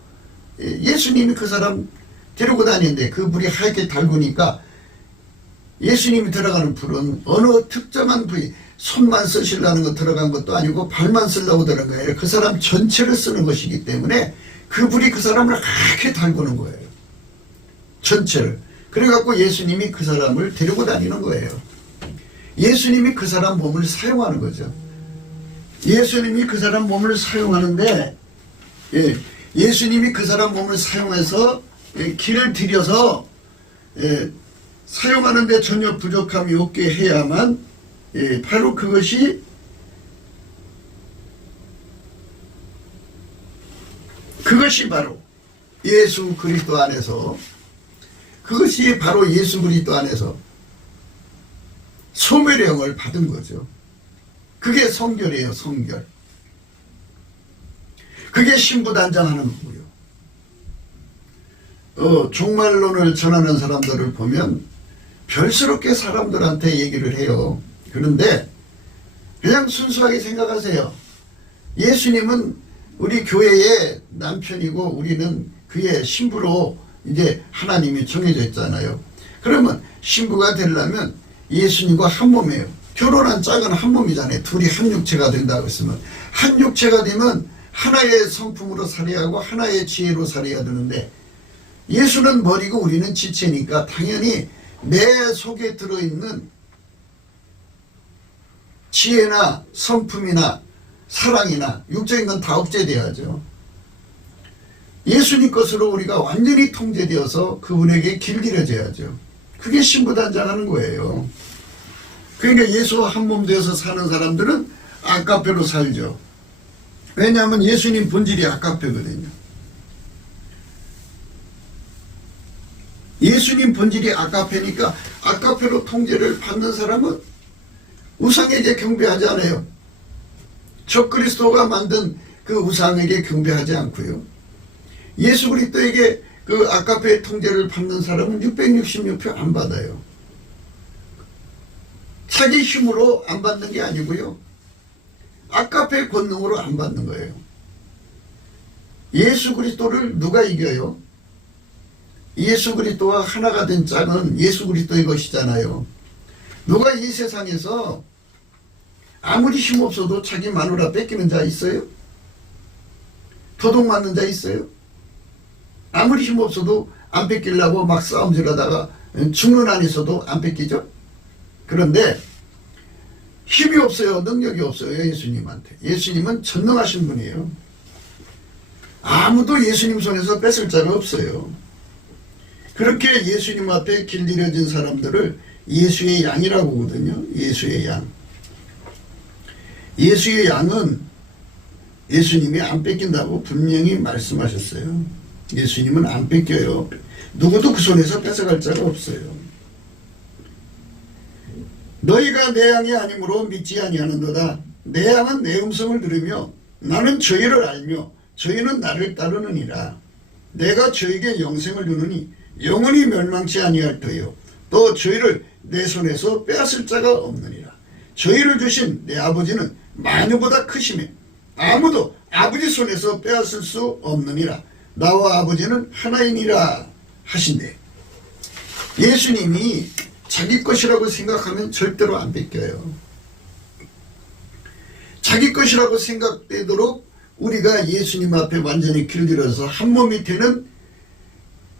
예수님이 그 사람 데리고 다니는데 그 불이 하얗게 달구니까 예수님이 들어가는 불은 어느 특정한 부위, 손만 쓰시려는 거 들어간 것도 아니고 발만 쓰려고 들어간 거예요. 그 사람 전체를 쓰는 것이기 때문에 그 불이 그 사람을 하얗게 달구는 거예요. 전체를. 그래갖고 예수님이 그 사람을 데리고 다니는 거예요. 예수님이 그 사람 몸을 사용하는 거죠. 예수님이 그 사람 몸을 사용하는데, 예수님이 그 사람 몸을 사용해서 길을 들여서 사용하는데 전혀 부족함이 없게 해야만 바로 그것이 바로 예수 그리스도 안에서, 그것이 바로 예수 그리스도 안에서 소멸의 영을 받은 거죠. 그게 성결이에요. 성결. 그게 신부단장하는 거고요. 종말론을 전하는 사람들을 보면 별스럽게 사람들한테 얘기를 해요. 그런데 그냥 순수하게 생각하세요. 예수님은 우리 교회의 남편이고 우리는 그의 신부로 이제 하나님이 정해져 있잖아요. 그러면 신부가 되려면 예수님과 한 몸이에요. 결혼한 짝은 한 몸이잖아요. 둘이 한 육체가 된다고 했으면, 한 육체가 되면 하나의 성품으로 살아야 하고 하나의 지혜로 살아야 되는데, 예수는 머리고 우리는 지체니까 당연히 내 속에 들어있는 지혜나 성품이나 사랑이나 육적인 건 다 억제돼야죠. 예수님 것으로 우리가 완전히 통제되어서 그분에게 길들여져야죠. 그게 신부단장하는 거예요. 그러니까 예수와 한 몸 되어서 사는 사람들은 아까페로 살죠. 왜냐하면 예수님 본질이 아까페거든요. 예수님 본질이 아까페니까 아까페로 통제를 받는 사람은 우상에게 경배하지 않아요. 적그리스도가 만든 그 우상에게 경배하지 않고요. 예수 그리스도에게 그 아까페의 통제를 받는 사람은 666표 안 받아요. 자기 힘으로 안 받는 게 아니고요. 아까페의 권능으로 안 받는 거예요. 예수 그리스도를 누가 이겨요? 예수 그리스도와 하나가 된 짝은 예수 그리스도의 것이잖아요. 누가 이 세상에서 아무리 힘없어도 자기 마누라 뺏기는 자 있어요? 도둑 맞는 자 있어요? 아무리 힘없어도 안 뺏기려고 막 싸움질하다가 죽는 한 있어도 안 뺏기죠? 그런데 힘이 없어요. 능력이 없어요. 예수님한테. 예수님은 전능하신 분이에요. 아무도 예수님 손에서 뺏을 자가 없어요. 그렇게 예수님 앞에 길들여진 사람들을 예수의 양이라고 하거든요. 예수의 양. 예수의 양은 예수님이 안 뺏긴다고 분명히 말씀하셨어요. 예수님은 안 뺏겨요. 누구도 그 손에서 뺏어갈 자가 없어요. 너희가 내 양이 아니므로 믿지 아니하는도다. 내 양은 내 음성을 들으며 나는 저희를 알며 저희는 나를 따르느니라. 내가 저희에게 영생을 주느니 영원히 멸망치 아니할 터요. 또 저희를 내 손에서 빼앗을 자가 없느니라. 저희를 주신 내 아버지는 만유보다 크시며 아무도 아버지 손에서 빼앗을 수 없느니라. 나와 아버지는 하나이니라 하신대. 예수님이 자기 것이라고 생각하면 절대로 안 뺏겨요. 자기 것이라고 생각되도록 우리가 예수님 앞에 완전히 길들여서 한 몸이 되는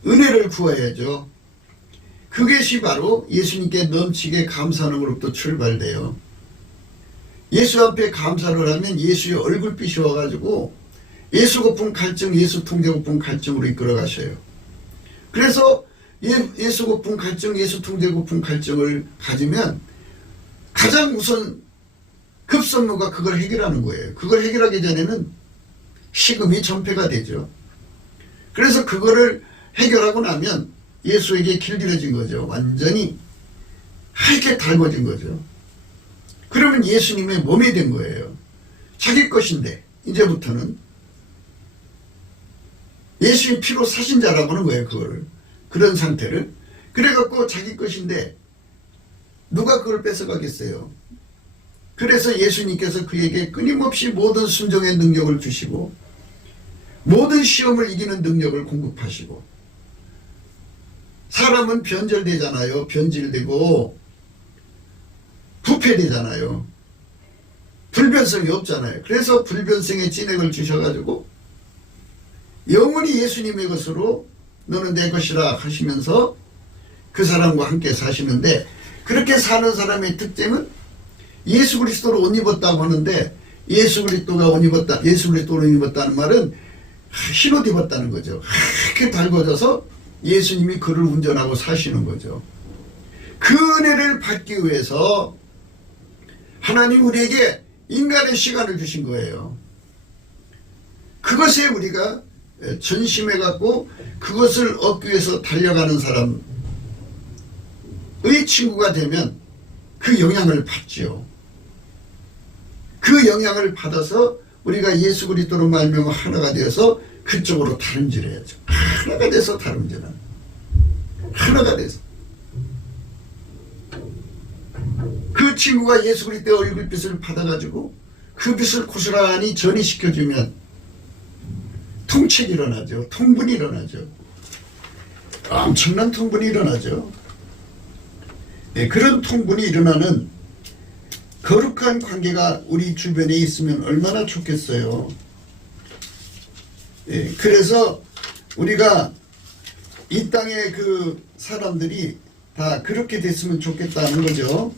은혜를 구해야죠. 그것이 바로 예수님께 넘치게 감사하는 것으로부터 출발돼요. 예수 앞에 감사를 하면 예수의 얼굴빛이 와가지고 예수 고픈 갈증, 예수 통제 고픈 갈증으로 이끌어 가셔요. 그래서 예수 고픈 갈증, 예수 통제 고픈 갈증을 가지면 가장 우선 급선무가 그걸 해결하는 거예요. 그걸 해결하기 전에는 식음이 전폐가 되죠. 그래서 그거를 해결하고 나면 예수에게 길들여진 거죠. 완전히 하얗게 달궈진 거죠. 그러면 예수님의 몸이 된 거예요. 자기 것인데 이제부터는 예수의 피로 사신 자라고 하는 거예요. 그거를. 그런 상태를. 그래갖고 자기 것인데 누가 그걸 뺏어가겠어요. 그래서 예수님께서 그에게 끊임없이 모든 순종의 능력을 주시고 모든 시험을 이기는 능력을 공급하시고, 사람은 변절되잖아요. 변질되고 부패되잖아요. 불변성이 없잖아요. 그래서 불변성의 진액을 주셔가지고 영원히 예수님의 것으로 너는 내 것이라 하시면서 그 사람과 함께 사시는데, 그렇게 사는 사람의 특징은 예수 그리스도로 옷 입었다고 하는데, 예수 그리스도로 옷 입었다는 말은 흰옷 입었다는 거죠. 이렇게 달궈져서 예수님이 그를 운전하고 사시는 거죠. 그 은혜를 받기 위해서 하나님 우리에게 인간의 시간을 주신 거예요. 그것에 우리가 전심해 갖고 그것을 얻기 위해서 달려가는 사람의 친구가 되면 그 영향을 받죠. 그 영향을 받아서 우리가 예수 그리스도로 말미암아 하나가 되어서 그쪽으로 다름질해야죠. 하나가 돼서 다름질하는, 하나가 돼서. 그 친구가 예수 그리스도의 얼굴빛을 받아가지고 그 빛을 고스란히 전이시켜주면 통책이 일어나죠. 통분이 일어나죠. 엄청난 통분이 일어나죠. 네, 그런 통분이 일어나는 거룩한 관계가 우리 주변에 있으면 얼마나 좋겠어요. 네, 그래서 우리가 이 땅의 그 사람들이 다 그렇게 됐으면 좋겠다는 거죠.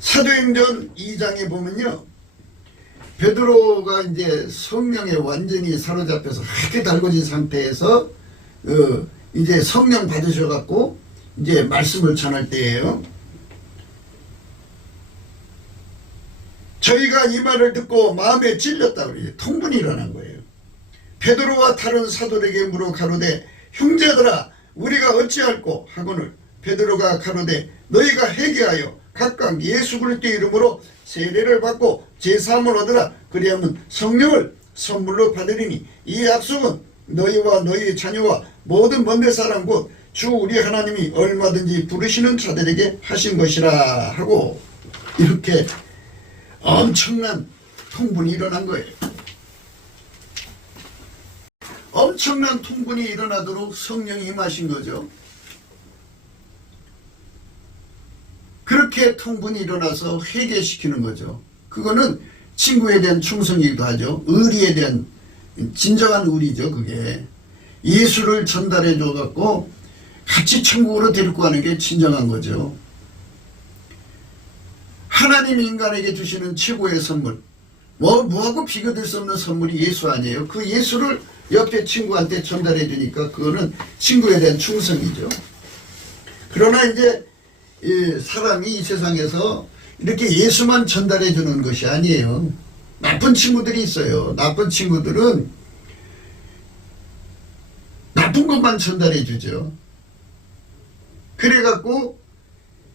사도행전 2장에 보면요, 베드로가 이제 성령에 완전히 사로잡혀서 하얗게 달궈진 상태에서 이제 성령 받으셔갖고 이제 말씀을 전할 때예요. 저희가 이 말을 듣고 마음에 찔렸다 그래요. 통분이 일어난 거예요. 베드로와 다른 사도에게 물어 가로되 형제들아 우리가 어찌할꼬 하거늘 베드로가 가로되 너희가 회개하여 각각 예수 그리스도의 이름으로 세례를 받고 제사함을 얻으라. 그리하면 성령을 선물로 받으리니 이 약속은 너희와 너희의 자녀와 모든 먼데 사람 곧 주 우리 하나님이 얼마든지 부르시는 자들에게 하신 것이라 하고, 이렇게 엄청난 통분이 일어난 거예요. 엄청난 통분이 일어나도록 성령이 임하신 거죠. 그렇게 통분이 일어나서 회개시키는 거죠. 그거는 친구에 대한 충성이기도 하죠. 의리에 대한 진정한 의리죠. 그게 예수를 전달해 줘갖고 같이 천국으로 데리고 가는 게 진정한 거죠. 하나님 인간에게 주시는 최고의 선물, 뭐하고 비교될 수 없는 선물이 예수 아니에요. 그 예수를 옆에 친구한테 전달해 주니까 그거는 친구에 대한 충성이죠. 그러나 이제 사람이 이 세상에서 이렇게 예수만 전달해 주는 것이 아니에요. 나쁜 친구들이 있어요. 나쁜 친구들은 나쁜 것만 전달해 주죠. 그래갖고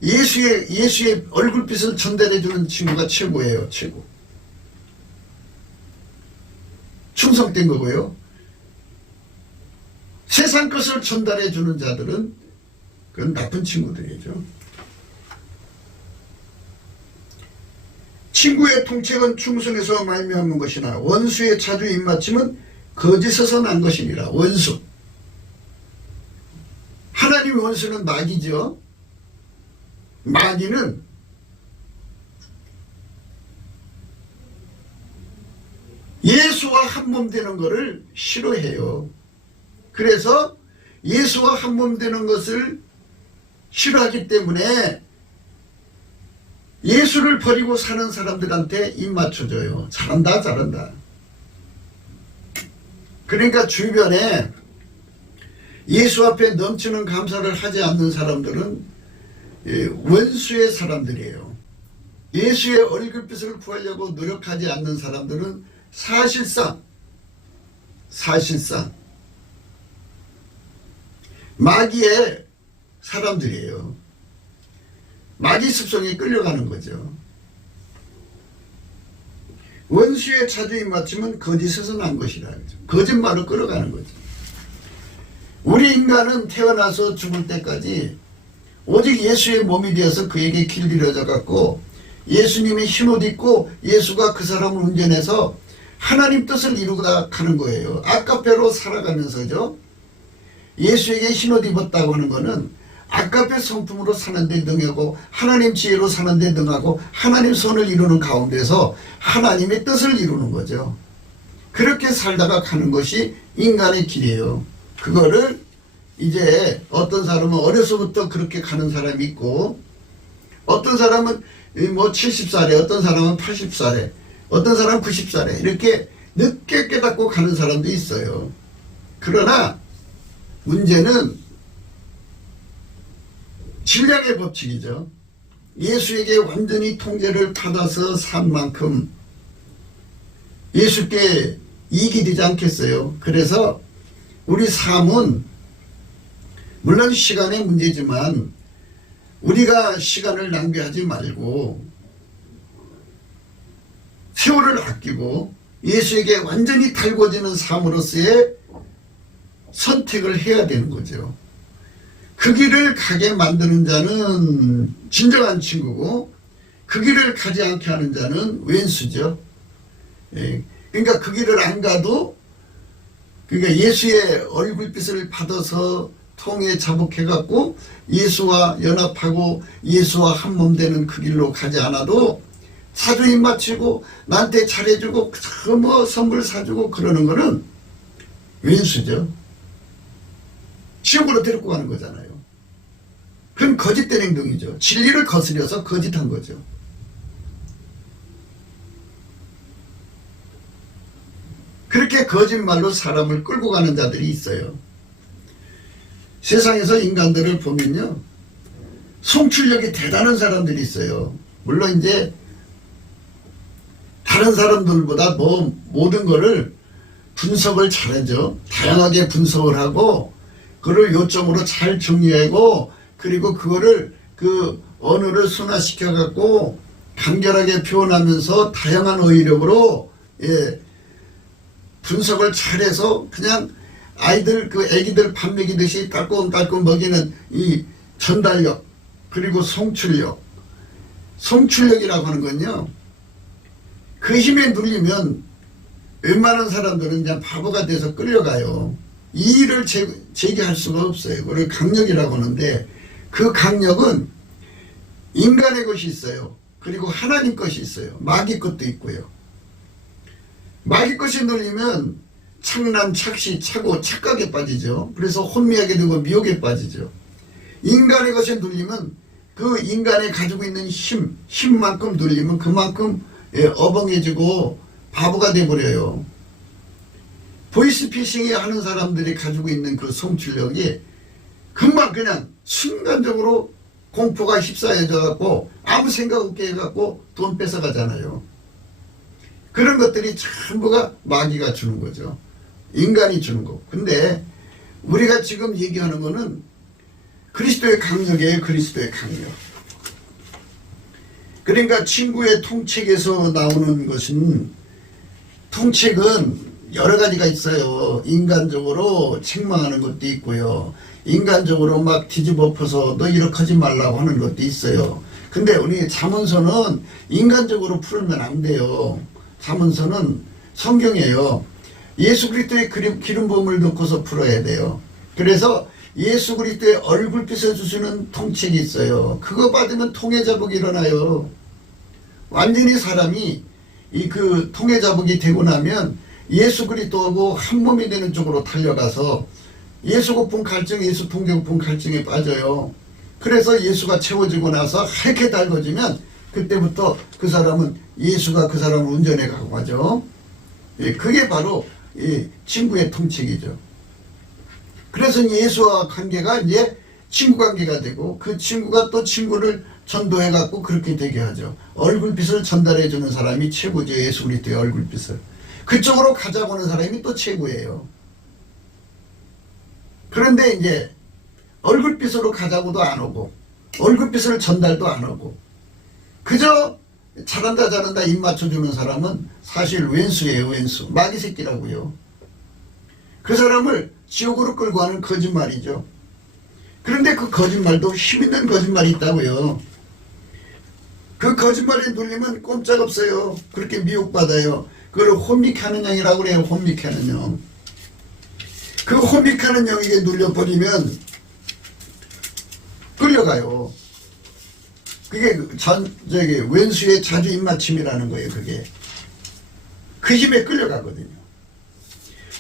예수의 얼굴빛을 전달해 주는 친구가 최고예요. 최고. 충성된 거고요. 세상 것을 전달해 주는 자들은 그건 나쁜 친구들이죠. 친구의 통책은 충성에서 말미암은 것이나 원수의 자주 입맞춤은 거짓에서 난 것이니라. 원수. 하나님의 원수는 마귀죠. 마귀는 예수와 한몸 되는 것을 싫어해요. 그래서 예수와 한몸 되는 것을 싫어하기 때문에 예수를 버리고 사는 사람들한테 입 맞춰줘요. 잘한다 잘한다. 그러니까 주변에 예수 앞에 넘치는 감사를 하지 않는 사람들은 원수의 사람들이에요. 예수의 얼굴빛을 구하려고 노력하지 않는 사람들은 사실상 마귀의 사람들이에요. 마귀 습성에 끌려가는 거죠. 원수의 자주 입맞춤은 거짓에서 난 것이라. 거짓말로 끌어가는 거죠. 우리 인간은 태어나서 죽을 때까지 오직 예수의 몸이 되어서 그에게 길들여져 갖고 예수님이 흰옷 입고 예수가 그 사람을 운전해서 하나님 뜻을 이루다 가는 거예요. 아까페로 살아가면서죠. 예수에게 흰옷 입었다고 하는 거는 아까페 성품으로 사는 데 능하고 하나님 지혜로 사는 데 능하고 하나님 선을 이루는 가운데서 하나님의 뜻을 이루는 거죠. 그렇게 살다가 가는 것이 인간의 길이에요. 그거를 이제 어떤 사람은 어려서부터 그렇게 가는 사람이 있고 어떤 사람은 뭐 70살에 어떤 사람은 80살에 어떤 사람은 90살에 이렇게 늦게 깨닫고 가는 사람도 있어요. 그러나 문제는 질량의 법칙이죠. 예수에게 완전히 통제를 받아서 산 만큼 예수께 이익이 되지 않겠어요. 그래서 우리 삶은 물론 시간의 문제지만 우리가 시간을 낭비하지 말고 세월을 아끼고 예수에게 완전히 달궈지는 삶으로서의 선택을 해야 되는 거죠. 그 길을 가게 만드는 자는 진정한 친구고 그 길을 가지 않게 하는 자는 왼수죠. 그러니까 그 길을 안 가도 그러니까 예수의 얼굴빛을 받아서 통에 자복해갖고 예수와 연합하고 예수와 한몸 되는 그 길로 가지 않아도 사주 입 맞추고 나한테 잘해주고 뭐 선물 사주고 그러는 거는 왼수죠. 지옥으로 데리고 가는 거잖아요. 그건 거짓된 행동이죠. 진리를 거스려서 거짓한 거죠. 그렇게 거짓말로 사람을 끌고 가는 자들이 있어요. 세상에서 인간들을 보면요, 송출력이 대단한 사람들이 있어요. 물론 이제 다른 사람들보다 뭐 모든 거를 분석을 잘하죠. 다양하게 분석을 하고 그걸 요점으로 잘 정리하고 그리고 그거를 그 언어를 순화시켜 갖고 간결하게 표현하면서 다양한 어휘력으로 분석을 잘해서 그냥 아이들 그 애기들 밥 먹이듯이 딸꾹딸꾹 먹이는 이 전달력 그리고 송출력이라고 하는 건요, 그 힘에 눌리면 웬만한 사람들은 그냥 바보가 돼서 끌려가요. 이 일을 제기할 수가 없어요. 그걸 강력이라고 하는데 그 강력은 인간의 것이 있어요. 그리고 하나님 것이 있어요. 마귀 것도 있고요. 마귀 것이 눌리면 착란, 착시, 착오, 착각에 빠지죠. 그래서 혼미하게 되고 미혹에 빠지죠. 인간의 것에 눌리면 그 인간이 가지고 있는 힘만큼 눌리면 그만큼 어벙해지고 바보가 돼버려요. 보이스피싱이 하는 사람들이 가지고 있는 그 성출력이 금방 그냥 순간적으로 공포가 휩싸여져 갖고 아무 생각 없게 해갖고 돈 뺏어가잖아요. 그런 것들이 전부가 마귀가 주는 거죠. 인간이 주는 거. 근데 우리가 지금 얘기하는 거는 그리스도의 강력이에요. 그리스도의 강력. 그러니까 친구의 통책에서 나오는 것은, 통책은 여러 가지가 있어요. 인간적으로 책망하는 것도 있고요. 인간적으로 막 뒤집어 엎어서 너 이렇게 하지 말라고 하는 것도 있어요. 근데 우리 잠언서는 인간적으로 풀면 안 돼요. 잠언서는 성경이에요. 예수 그리스도의 기름 부음을 넣고서 풀어야 돼요. 그래서 예수 그리스도의 얼굴빛을 주시는 통책이 있어요. 그거 받으면 통해자복이 일어나요. 완전히 사람이 이 그 통해자복이 되고 나면 예수 그리스도하고 한 몸이 되는 쪽으로 달려가서 예수 고픈 갈증, 예수 통제 고픈 갈증에 빠져요. 그래서 예수가 채워지고 나서 하얗게 달궈지면 그때부터 그 사람은 예수가 그 사람을 운전해 가고 가죠. 예, 그게 바로 친구의 통책이죠. 그래서 예수와 관계가 이제 친구 관계가 되고 그 친구가 또 친구를 전도해 갖고 그렇게 되게 하죠. 얼굴빛을 전달해 주는 사람이 최고죠. 예수 그리스도의 얼굴빛을. 그쪽으로 가자고 하는 사람이 또 최고예요. 그런데 이제 얼굴빛으로 가자고도 안 오고 얼굴빛을 전달도 안 하고 그저 잘한다 잘한다 입 맞춰주는 사람은 사실 왼수예요. 왼수. 마귀 새끼라고요. 그 사람을 지옥으로 끌고 가는 거짓말이죠. 그런데 그 거짓말도 힘있는 거짓말이 있다고요. 그 거짓말에 눌리면 꼼짝없어요. 그렇게 미혹받아요. 그걸 혼미케하는 영이라고 그래요. 혼미케하는 영. 그 혼미케하는 영에게 눌려버리면 끌려가요. 그게 왼수의 자주 입맞춤이라는 거예요. 그게 그 힘에 끌려가거든요.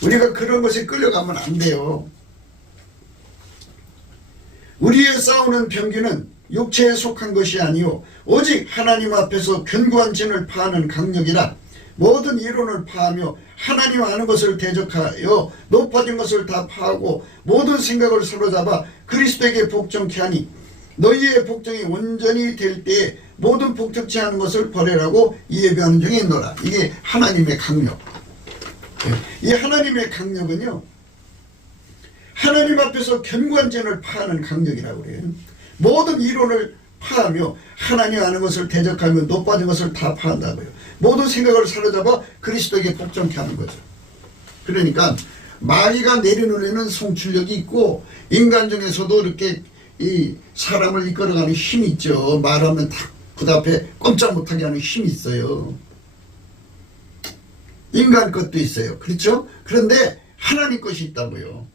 우리가 그런 것에 끌려가면 안 돼요. 우리의 싸우는 병기는 육체에 속한 것이 아니요 오직 하나님 앞에서 견고한 진을 파하는 강력이라. 모든 이론을 파하며 하나님 아는 것을 대적하여 높아진 것을 다 파하고 모든 생각을 사로잡아 그리스도에게 복종케 하니 너희의 복종이 온전히 될 때에 모든 복잡지 않은 것을 버리라고 예배하는 중에 있노라. 이게 하나님의 강력. 이 하나님의 강력은요 하나님 앞에서 견고한 진을 파하는 강력이라고 그래요. 모든 이론을 파하며 하나님 아는 것을 대적하며 높아진 것을 다 파한다고요. 모든 생각을 사로잡아 그리스도에게 복종케 하는 거죠. 그러니까 마귀가 내려놓는 송출력이 있고 인간 중에서도 이렇게 이 사람을 이끌어가는 힘이 있죠. 말하면 다 그 앞에 꼼짝 못하게 하는 힘이 있어요. 인간 것도 있어요. 그렇죠? 그런데 하나님 것이 있다고요.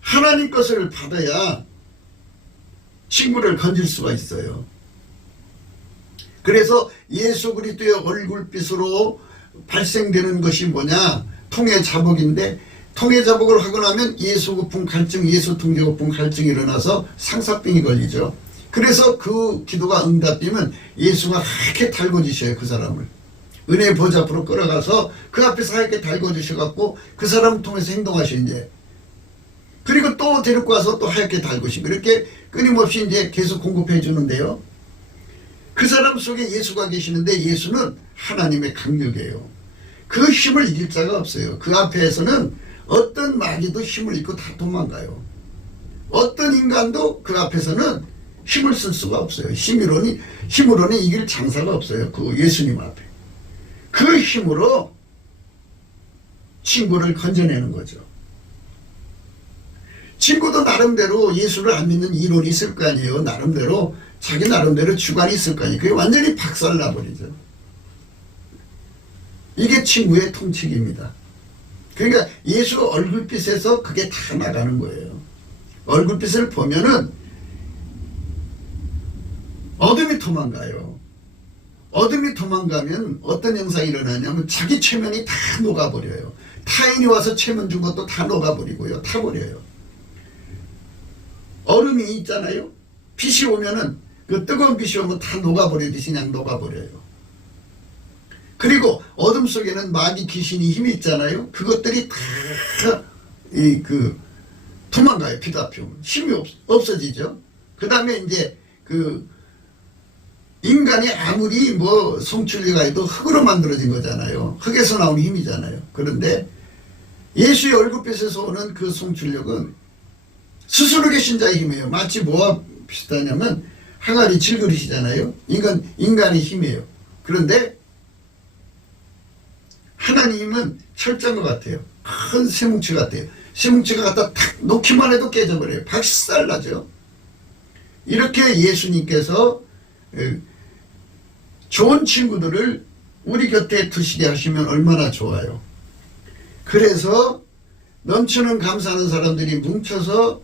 하나님 것을 받아야 친구를 건질 수가 있어요. 그래서 예수 그리스도의 얼굴빛으로 발생되는 것이 뭐냐? 통해 자복인데 통해 자복을 하고 나면 예수 고품 갈증, 예수 통제 고품 갈증이 일어나서 상사병이 걸리죠. 그래서 그 기도가 응답되면 예수가 하얗게 달궈주셔요. 그 사람을. 은혜 보좌 앞으로 끌어가서 그 앞에서 하얗게 달궈주셔갖고 그 사람을 통해서 행동하시는 이제 그리고 또 데리고 와서 또 하얗게 달구시고 이렇게 끊임없이 이제 계속 공급해 주는데요. 그 사람 속에 예수가 계시는데 예수는 하나님의 강력이에요. 그 힘을 이길 자가 없어요. 그 앞에서는 어떤 마귀도 힘을 잃고 다 도망가요. 어떤 인간도 그 앞에서는 힘을 쓸 수가 없어요. 힘으로는 이길 장사가 없어요. 그 예수님 앞에. 그 힘으로 친구를 건져내는 거죠. 친구도 나름대로 예수를 안 믿는 이론이 있을 거 아니에요. 나름대로 자기 나름대로 주관이 있을 거 아니에요. 그게 완전히 박살나버리죠. 이게 친구의 통칙입니다. 그러니까 예수 얼굴빛에서 그게 다 나가는 거예요. 얼굴빛을 보면은 어둠이 도망가요. 어둠이 도망가면 어떤 현상이 일어나냐면 자기 체면이 다 녹아버려요. 타인이 와서 체면 준 것도 다 녹아버리고요. 타버려요. 얼음이 있잖아요. 빛이 오면은 그 뜨거운 빛이 오면 다 녹아버리듯이 그냥 녹아버려요. 그리고 어둠 속에는 마귀 귀신이 힘이 있잖아요. 그것들이 다 도망가요. 빛 앞에 오면 힘이 없어지죠. 그 다음에 이제 인간이 아무리 뭐 송출리가 해도 흙으로 만들어진 거잖아요. 흙에서 나오는 힘이잖아요. 그런데 예수의 얼굴빛에서 오는 그 송출력은 스스로 계신 자의 힘이에요. 마치 뭐와 비슷하냐면 항아리 질그릇이잖아요. 인간의 힘이에요. 그런데 하나님은 철저한 것 같아요. 큰 쇠뭉치 같아요. 쇠뭉치가 갖다 탁 놓기만 해도 깨져버려요. 박살나죠. 이렇게 예수님께서 좋은 친구들을 우리 곁에 두시게 하시면 얼마나 좋아요. 그래서 넘치는 감사하는 사람들이 뭉쳐서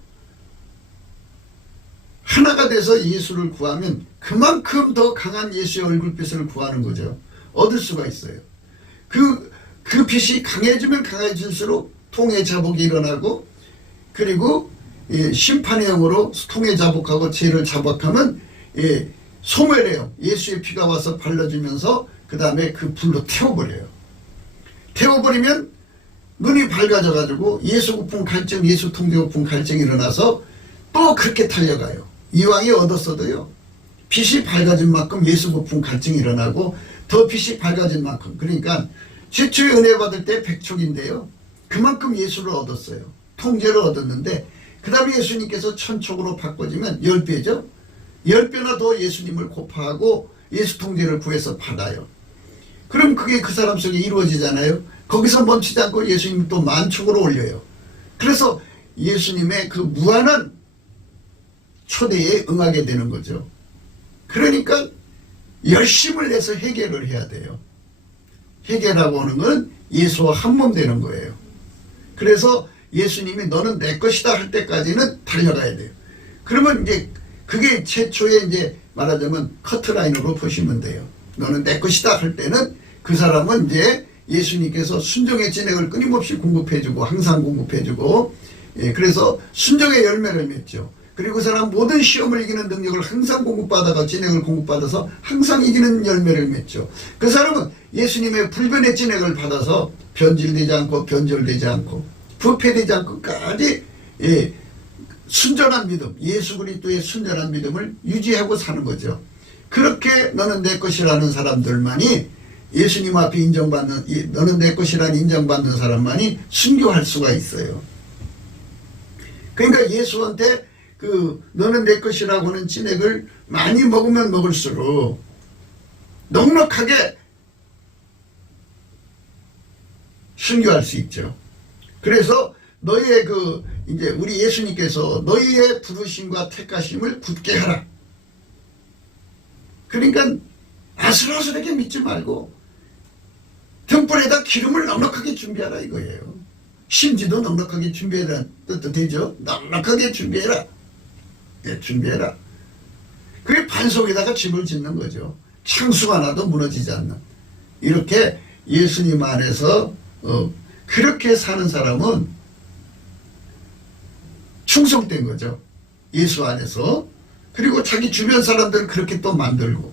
하나가 돼서 예수를 구하면 그만큼 더 강한 예수의 얼굴빛을 구하는 거죠. 얻을 수가 있어요. 그 빛이 강해지면 강해질수록 통해 자복이 일어나고 그리고 심판의 영으로 통해 자복하고 죄를 자복하면 소멸해요. 예수의 피가 와서 발라주면서 그 다음에 그 불로 태워버려요. 태워버리면 눈이 밝아져가지고 예수 고품 갈증, 예수 통제 고품 갈증이 일어나서 또 그렇게 달려가요. 이왕이 얻었어도요. 빛이 밝아진 만큼 예수 고품 갈증이 일어나고 더 빛이 밝아진 만큼, 그러니까 최초의 은혜 받을 때 100촉인데요. 그만큼 예수를 얻었어요. 통제를 얻었는데 그 다음에 예수님께서 1000촉으로 바꿔지면 10배죠. 10배나 더 예수님을 고파하고 예수 통제를 구해서 받아요. 그럼 그게 그 사람 속에 이루어지잖아요. 거기서 멈추지 않고 예수님 또 10,000촉으로 올려요. 그래서 예수님의 그 무한한 초대에 응하게 되는 거죠. 그러니까 열심을 내서 해결을 해야 돼요. 해결하고 하는 건 예수와 한 몸 되는 거예요. 그래서 예수님이 너는 내 것이다 할 때까지는 달려가야 돼요. 그러면 이제 그게 최초의 이제 말하자면 커트라인으로 보시면 돼요. 너는 내 것이다 할 때는 그 사람은 이제 예수님께서 순종의 진액을 끊임없이 공급해주고 항상 공급해주고, 예, 그래서 순종의 열매를 맺죠. 그리고 그 사람 모든 시험을 이기는 능력을 항상 공급받아가 진액을 공급받아서 항상 이기는 열매를 맺죠. 그 사람은 예수님의 불변의 진액을 받아서 변질되지 않고 변절되지 않고 부패되지 않고까지, 예, 순전한 믿음, 예수 그리스도의 순전한 믿음을 유지하고 사는 거죠. 그렇게 너는 내 것이라는 사람들만이 예수님 앞에 인정받는, 너는 내 것이라는 인정받는 사람만이 순교할 수가 있어요. 그러니까 예수한테 그 너는 내 것이라고 하는 진액을 많이 먹으면 먹을수록 넉넉하게 순교할 수 있죠. 그래서 너희의 그 이제 우리 예수님께서 너희의 부르심과 택하심을 굳게 하라. 그러니까 아슬아슬하게 믿지 말고 등불에다 기름을 넉넉하게 준비하라 이거예요. 심지도 넉넉하게 준비해라 뜻도 되죠. 넉넉하게 준비해라. 예, 준비해라. 그게 반석에다가 집을 짓는 거죠. 창수가 나도 무너지지 않는. 이렇게 예수님 안에서 그렇게 사는 사람은 충성된 거죠. 예수 안에서. 그리고 자기 주변 사람들 그렇게 또 만들고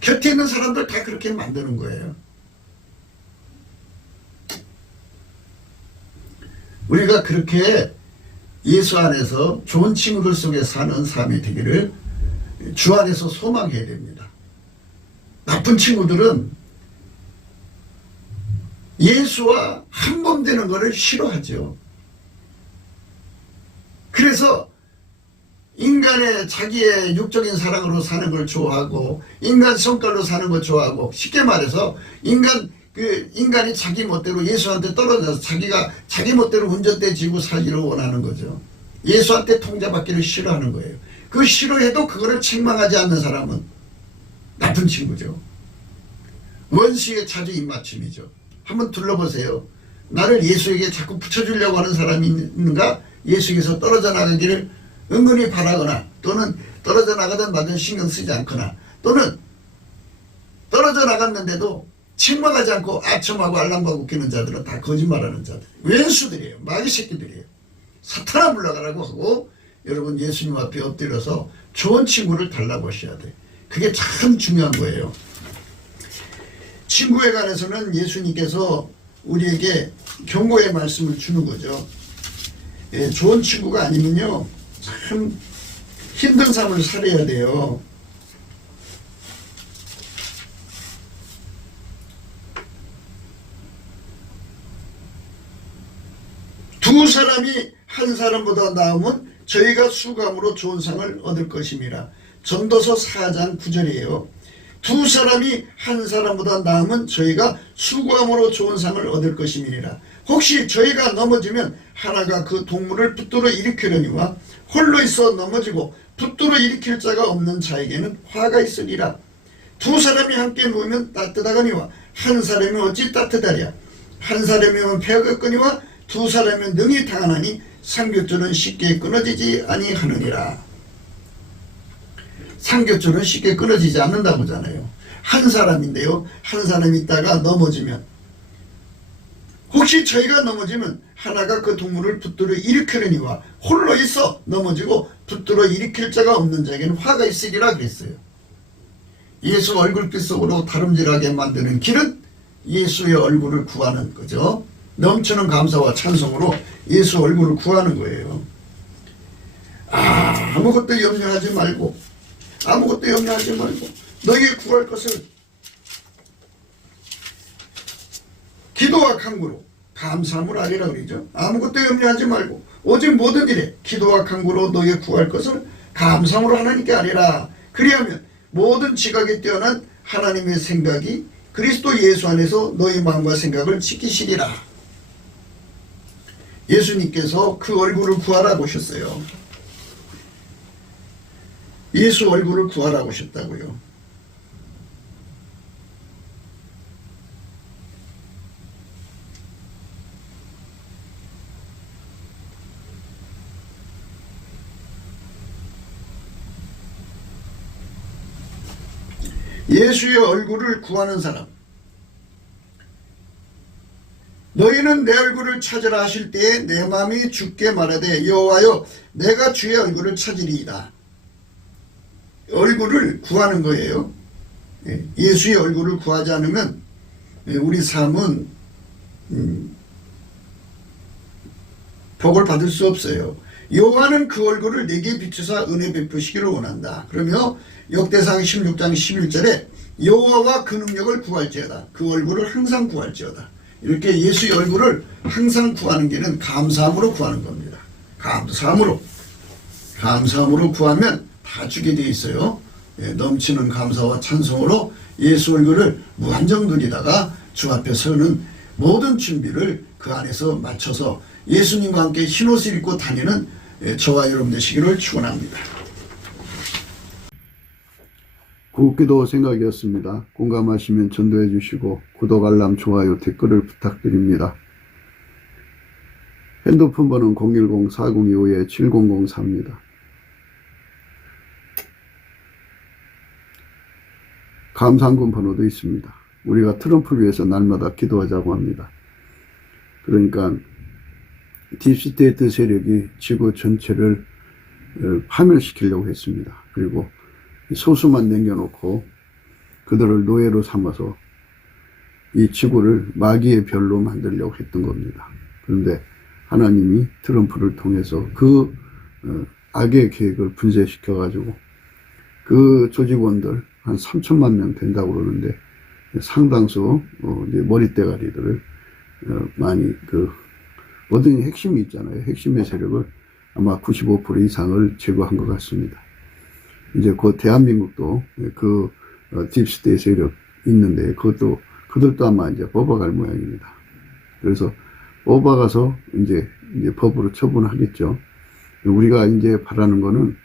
곁에 있는 사람들 다 그렇게 만드는 거예요. 우리가 그렇게 예수 안에서 좋은 친구들 속에 사는 삶이 되기를 주 안에서 소망해야 됩니다. 나쁜 친구들은 예수와 한 몸 되는 것을 싫어하죠. 그래서 인간의 자기의 육적인 사랑으로 사는 걸 좋아하고 인간 성깔로 사는 걸 좋아하고, 쉽게 말해서 인간이 자기 멋대로 예수한테 떨어져서 자기가 자기 멋대로 운전대 쥐고 살기를 원하는 거죠. 예수한테 통제받기를 싫어하는 거예요. 그 싫어해도 그거를 책망하지 않는 사람은 나쁜 친구죠. 원수의 자주 입맞춤이죠. 한번 둘러보세요. 나를 예수에게 자꾸 붙여주려고 하는 사람이 있는가? 예수에게서 떨어져 나가기를 은근히 바라거나, 또는 떨어져 나가든 말든 신경 쓰지 않거나, 또는 떨어져 나갔는데도 책망하지 않고 아첨하고 알랑방구 끼는 자들은 다 거짓말하는 자들, 왼수들이에요. 마귀 새끼들이에요. 사탄아 물러가라고 하고, 여러분 예수님 앞에 엎드려서 좋은 친구를 달라보셔야 돼. 그게 참 중요한 거예요. 친구에 관해서는 예수님께서 우리에게 경고의 말씀을 주는 거죠. 예, 좋은 친구가 아니면요 참 힘든 삶을 살아야 돼요. 두 사람이 한 사람보다 나으면 저희가 수감으로 좋은 상을 얻을 것임이라. 전도서 4장 9절이에요. 두 사람이 한 사람보다 나으면 저희가 수고함으로 좋은 상을 얻을 것임이니라. 혹시 저희가 넘어지면 하나가 그 동물을 붙들어 일으키려니와 홀로 있어 넘어지고 붙들어 일으킬 자가 없는 자에게는 화가 있으리라. 두 사람이 함께 누우면 따뜻하거니와 한 사람이 어찌 따뜻하랴. 한 사람이면 배가 끄니와 두 사람이면 능히 당하나니 상교줄은 쉽게 끊어지지 아니하느니라. 상교줄은 쉽게 끊어지지 않는다고 하잖아요. 한 사람인데요, 한 사람이 있다가 넘어지면 혹시 저희가 넘어지면 하나가 그 동물을 붙들어 일으키려니와 홀로 있어 넘어지고 붙들어 일으킬 자가 없는 자에게는 화가 있으리라 그랬어요. 예수 얼굴빛 속으로 다름질하게 만드는 길은 예수의 얼굴을 구하는 거죠. 넘치는 감사와 찬송으로 예수 얼굴을 구하는 거예요. 아무것도 염려하지 말고 너희의 구할 것을 기도와 간구로 감사함으로 하리라 그러죠. 아무것도 염려하지 말고 오직 모든 일에 기도와 간구로 너희의 구할 것을 감사함으로 하나님께 하리라. 그리하면 모든 지각에 뛰어난 하나님의 생각이 그리스도 예수 안에서 너희 마음과 생각을 지키시리라. 예수님께서 그 얼굴을 구하라고 하셨어요. 예수 얼굴을 구하라고 하셨다고요. 예수의 얼굴을 구하는 사람, 너희는 내 얼굴을 찾으라 하실 때에 내 마음이 주께 말하되 여호와여 내가 주의 얼굴을 찾으리이다. 얼굴을 구하는 거예요. 예수의 얼굴을 구하지 않으면 우리 삶은 복을 받을 수 없어요. 여호와는 그 얼굴을 내게 비추사 은혜 베푸시기를 원한다. 그러며 역대상 16장 11절에 여호와와 그 능력을 구할지어다. 그 얼굴을 항상 구할지어다. 이렇게 예수의 얼굴을 항상 구하는 게는 감사함으로 구하는 겁니다. 감사함으로 구하면 다 주게 돼 있어요. 넘치는 감사와 찬송으로 예수 얼굴을 무한정 누리다가 주 앞에 서는 모든 준비를 그 안에서 맞춰서 예수님과 함께 흰옷을 입고 다니는 저와 여러분 되시기를 축원합니다. 구기도 생각이었습니다. 공감하시면 전도해 주시고 구독, 알람, 좋아요, 댓글을 부탁드립니다. 핸드폰 번호는 010-4025-7004입니다. 감사한금 번호도 있습니다. 우리가 트럼프를 위해서 날마다 기도하자고 합니다. 그러니까 딥스테이트 세력이 지구 전체를 파멸시키려고 했습니다. 그리고 소수만 남겨놓고 그들을 노예로 삼아서 이 지구를 마귀의 별로 만들려고 했던 겁니다. 그런데 하나님이 트럼프를 통해서 그 악의 계획을 분쇄시켜 가지고 그 조직원들 한 3천만 명 된다고 그러는데 상당수 이제 머리대가리들을 많이 어떤 핵심이 있잖아요. 핵심의 세력을 아마 95% 이상을 제거한 것 같습니다. 이제 그 대한민국도 그 딥스테이트 세력 있는데 그들도 아마 이제 뽑아갈 모양입니다. 그래서 뽑아가서 이제 법으로 처분하겠죠. 우리가 이제 바라는 거는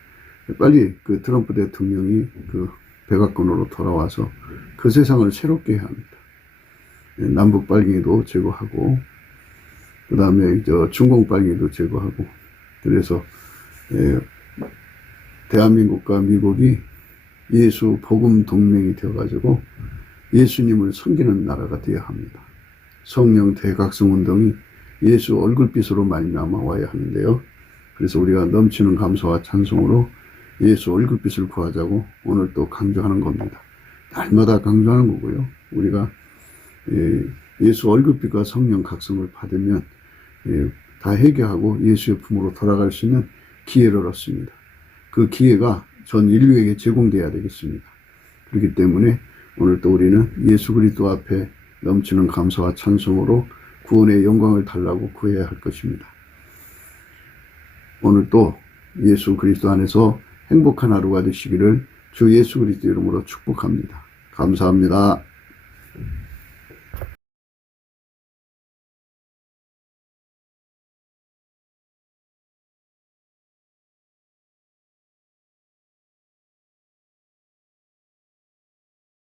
빨리 그 트럼프 대통령이 그 백악관으로 돌아와서 그 세상을 새롭게 해야 합니다. 남북 빨갱이도 제거하고 그 다음에 중공 빨갱이도 제거하고 그래서 대한민국과 미국이 예수 복음 동맹이 되어가지고 예수님을 섬기는 나라가 되어야 합니다. 성령 대각성 운동이 예수 얼굴빛으로 말미암아 와야 하는데요. 그래서 우리가 넘치는 감사와 찬송으로 예수 얼굴빛을 구하자고 오늘 또 강조하는 겁니다. 날마다 강조하는 거고요. 우리가 예수 얼굴빛과 성령 각성을 받으면 다 해결하고 예수의 품으로 돌아갈 수 있는 기회를 얻습니다. 그 기회가 전 인류에게 제공돼야 되겠습니다. 그렇기 때문에 오늘 또 우리는 예수 그리스도 앞에 넘치는 감사와 찬송으로 구원의 영광을 달라고 구해야 할 것입니다. 오늘 또 예수 그리스도 안에서 행복한 하루가 되시기를 주 예수 그리스도 이름으로 축복합니다. 감사합니다.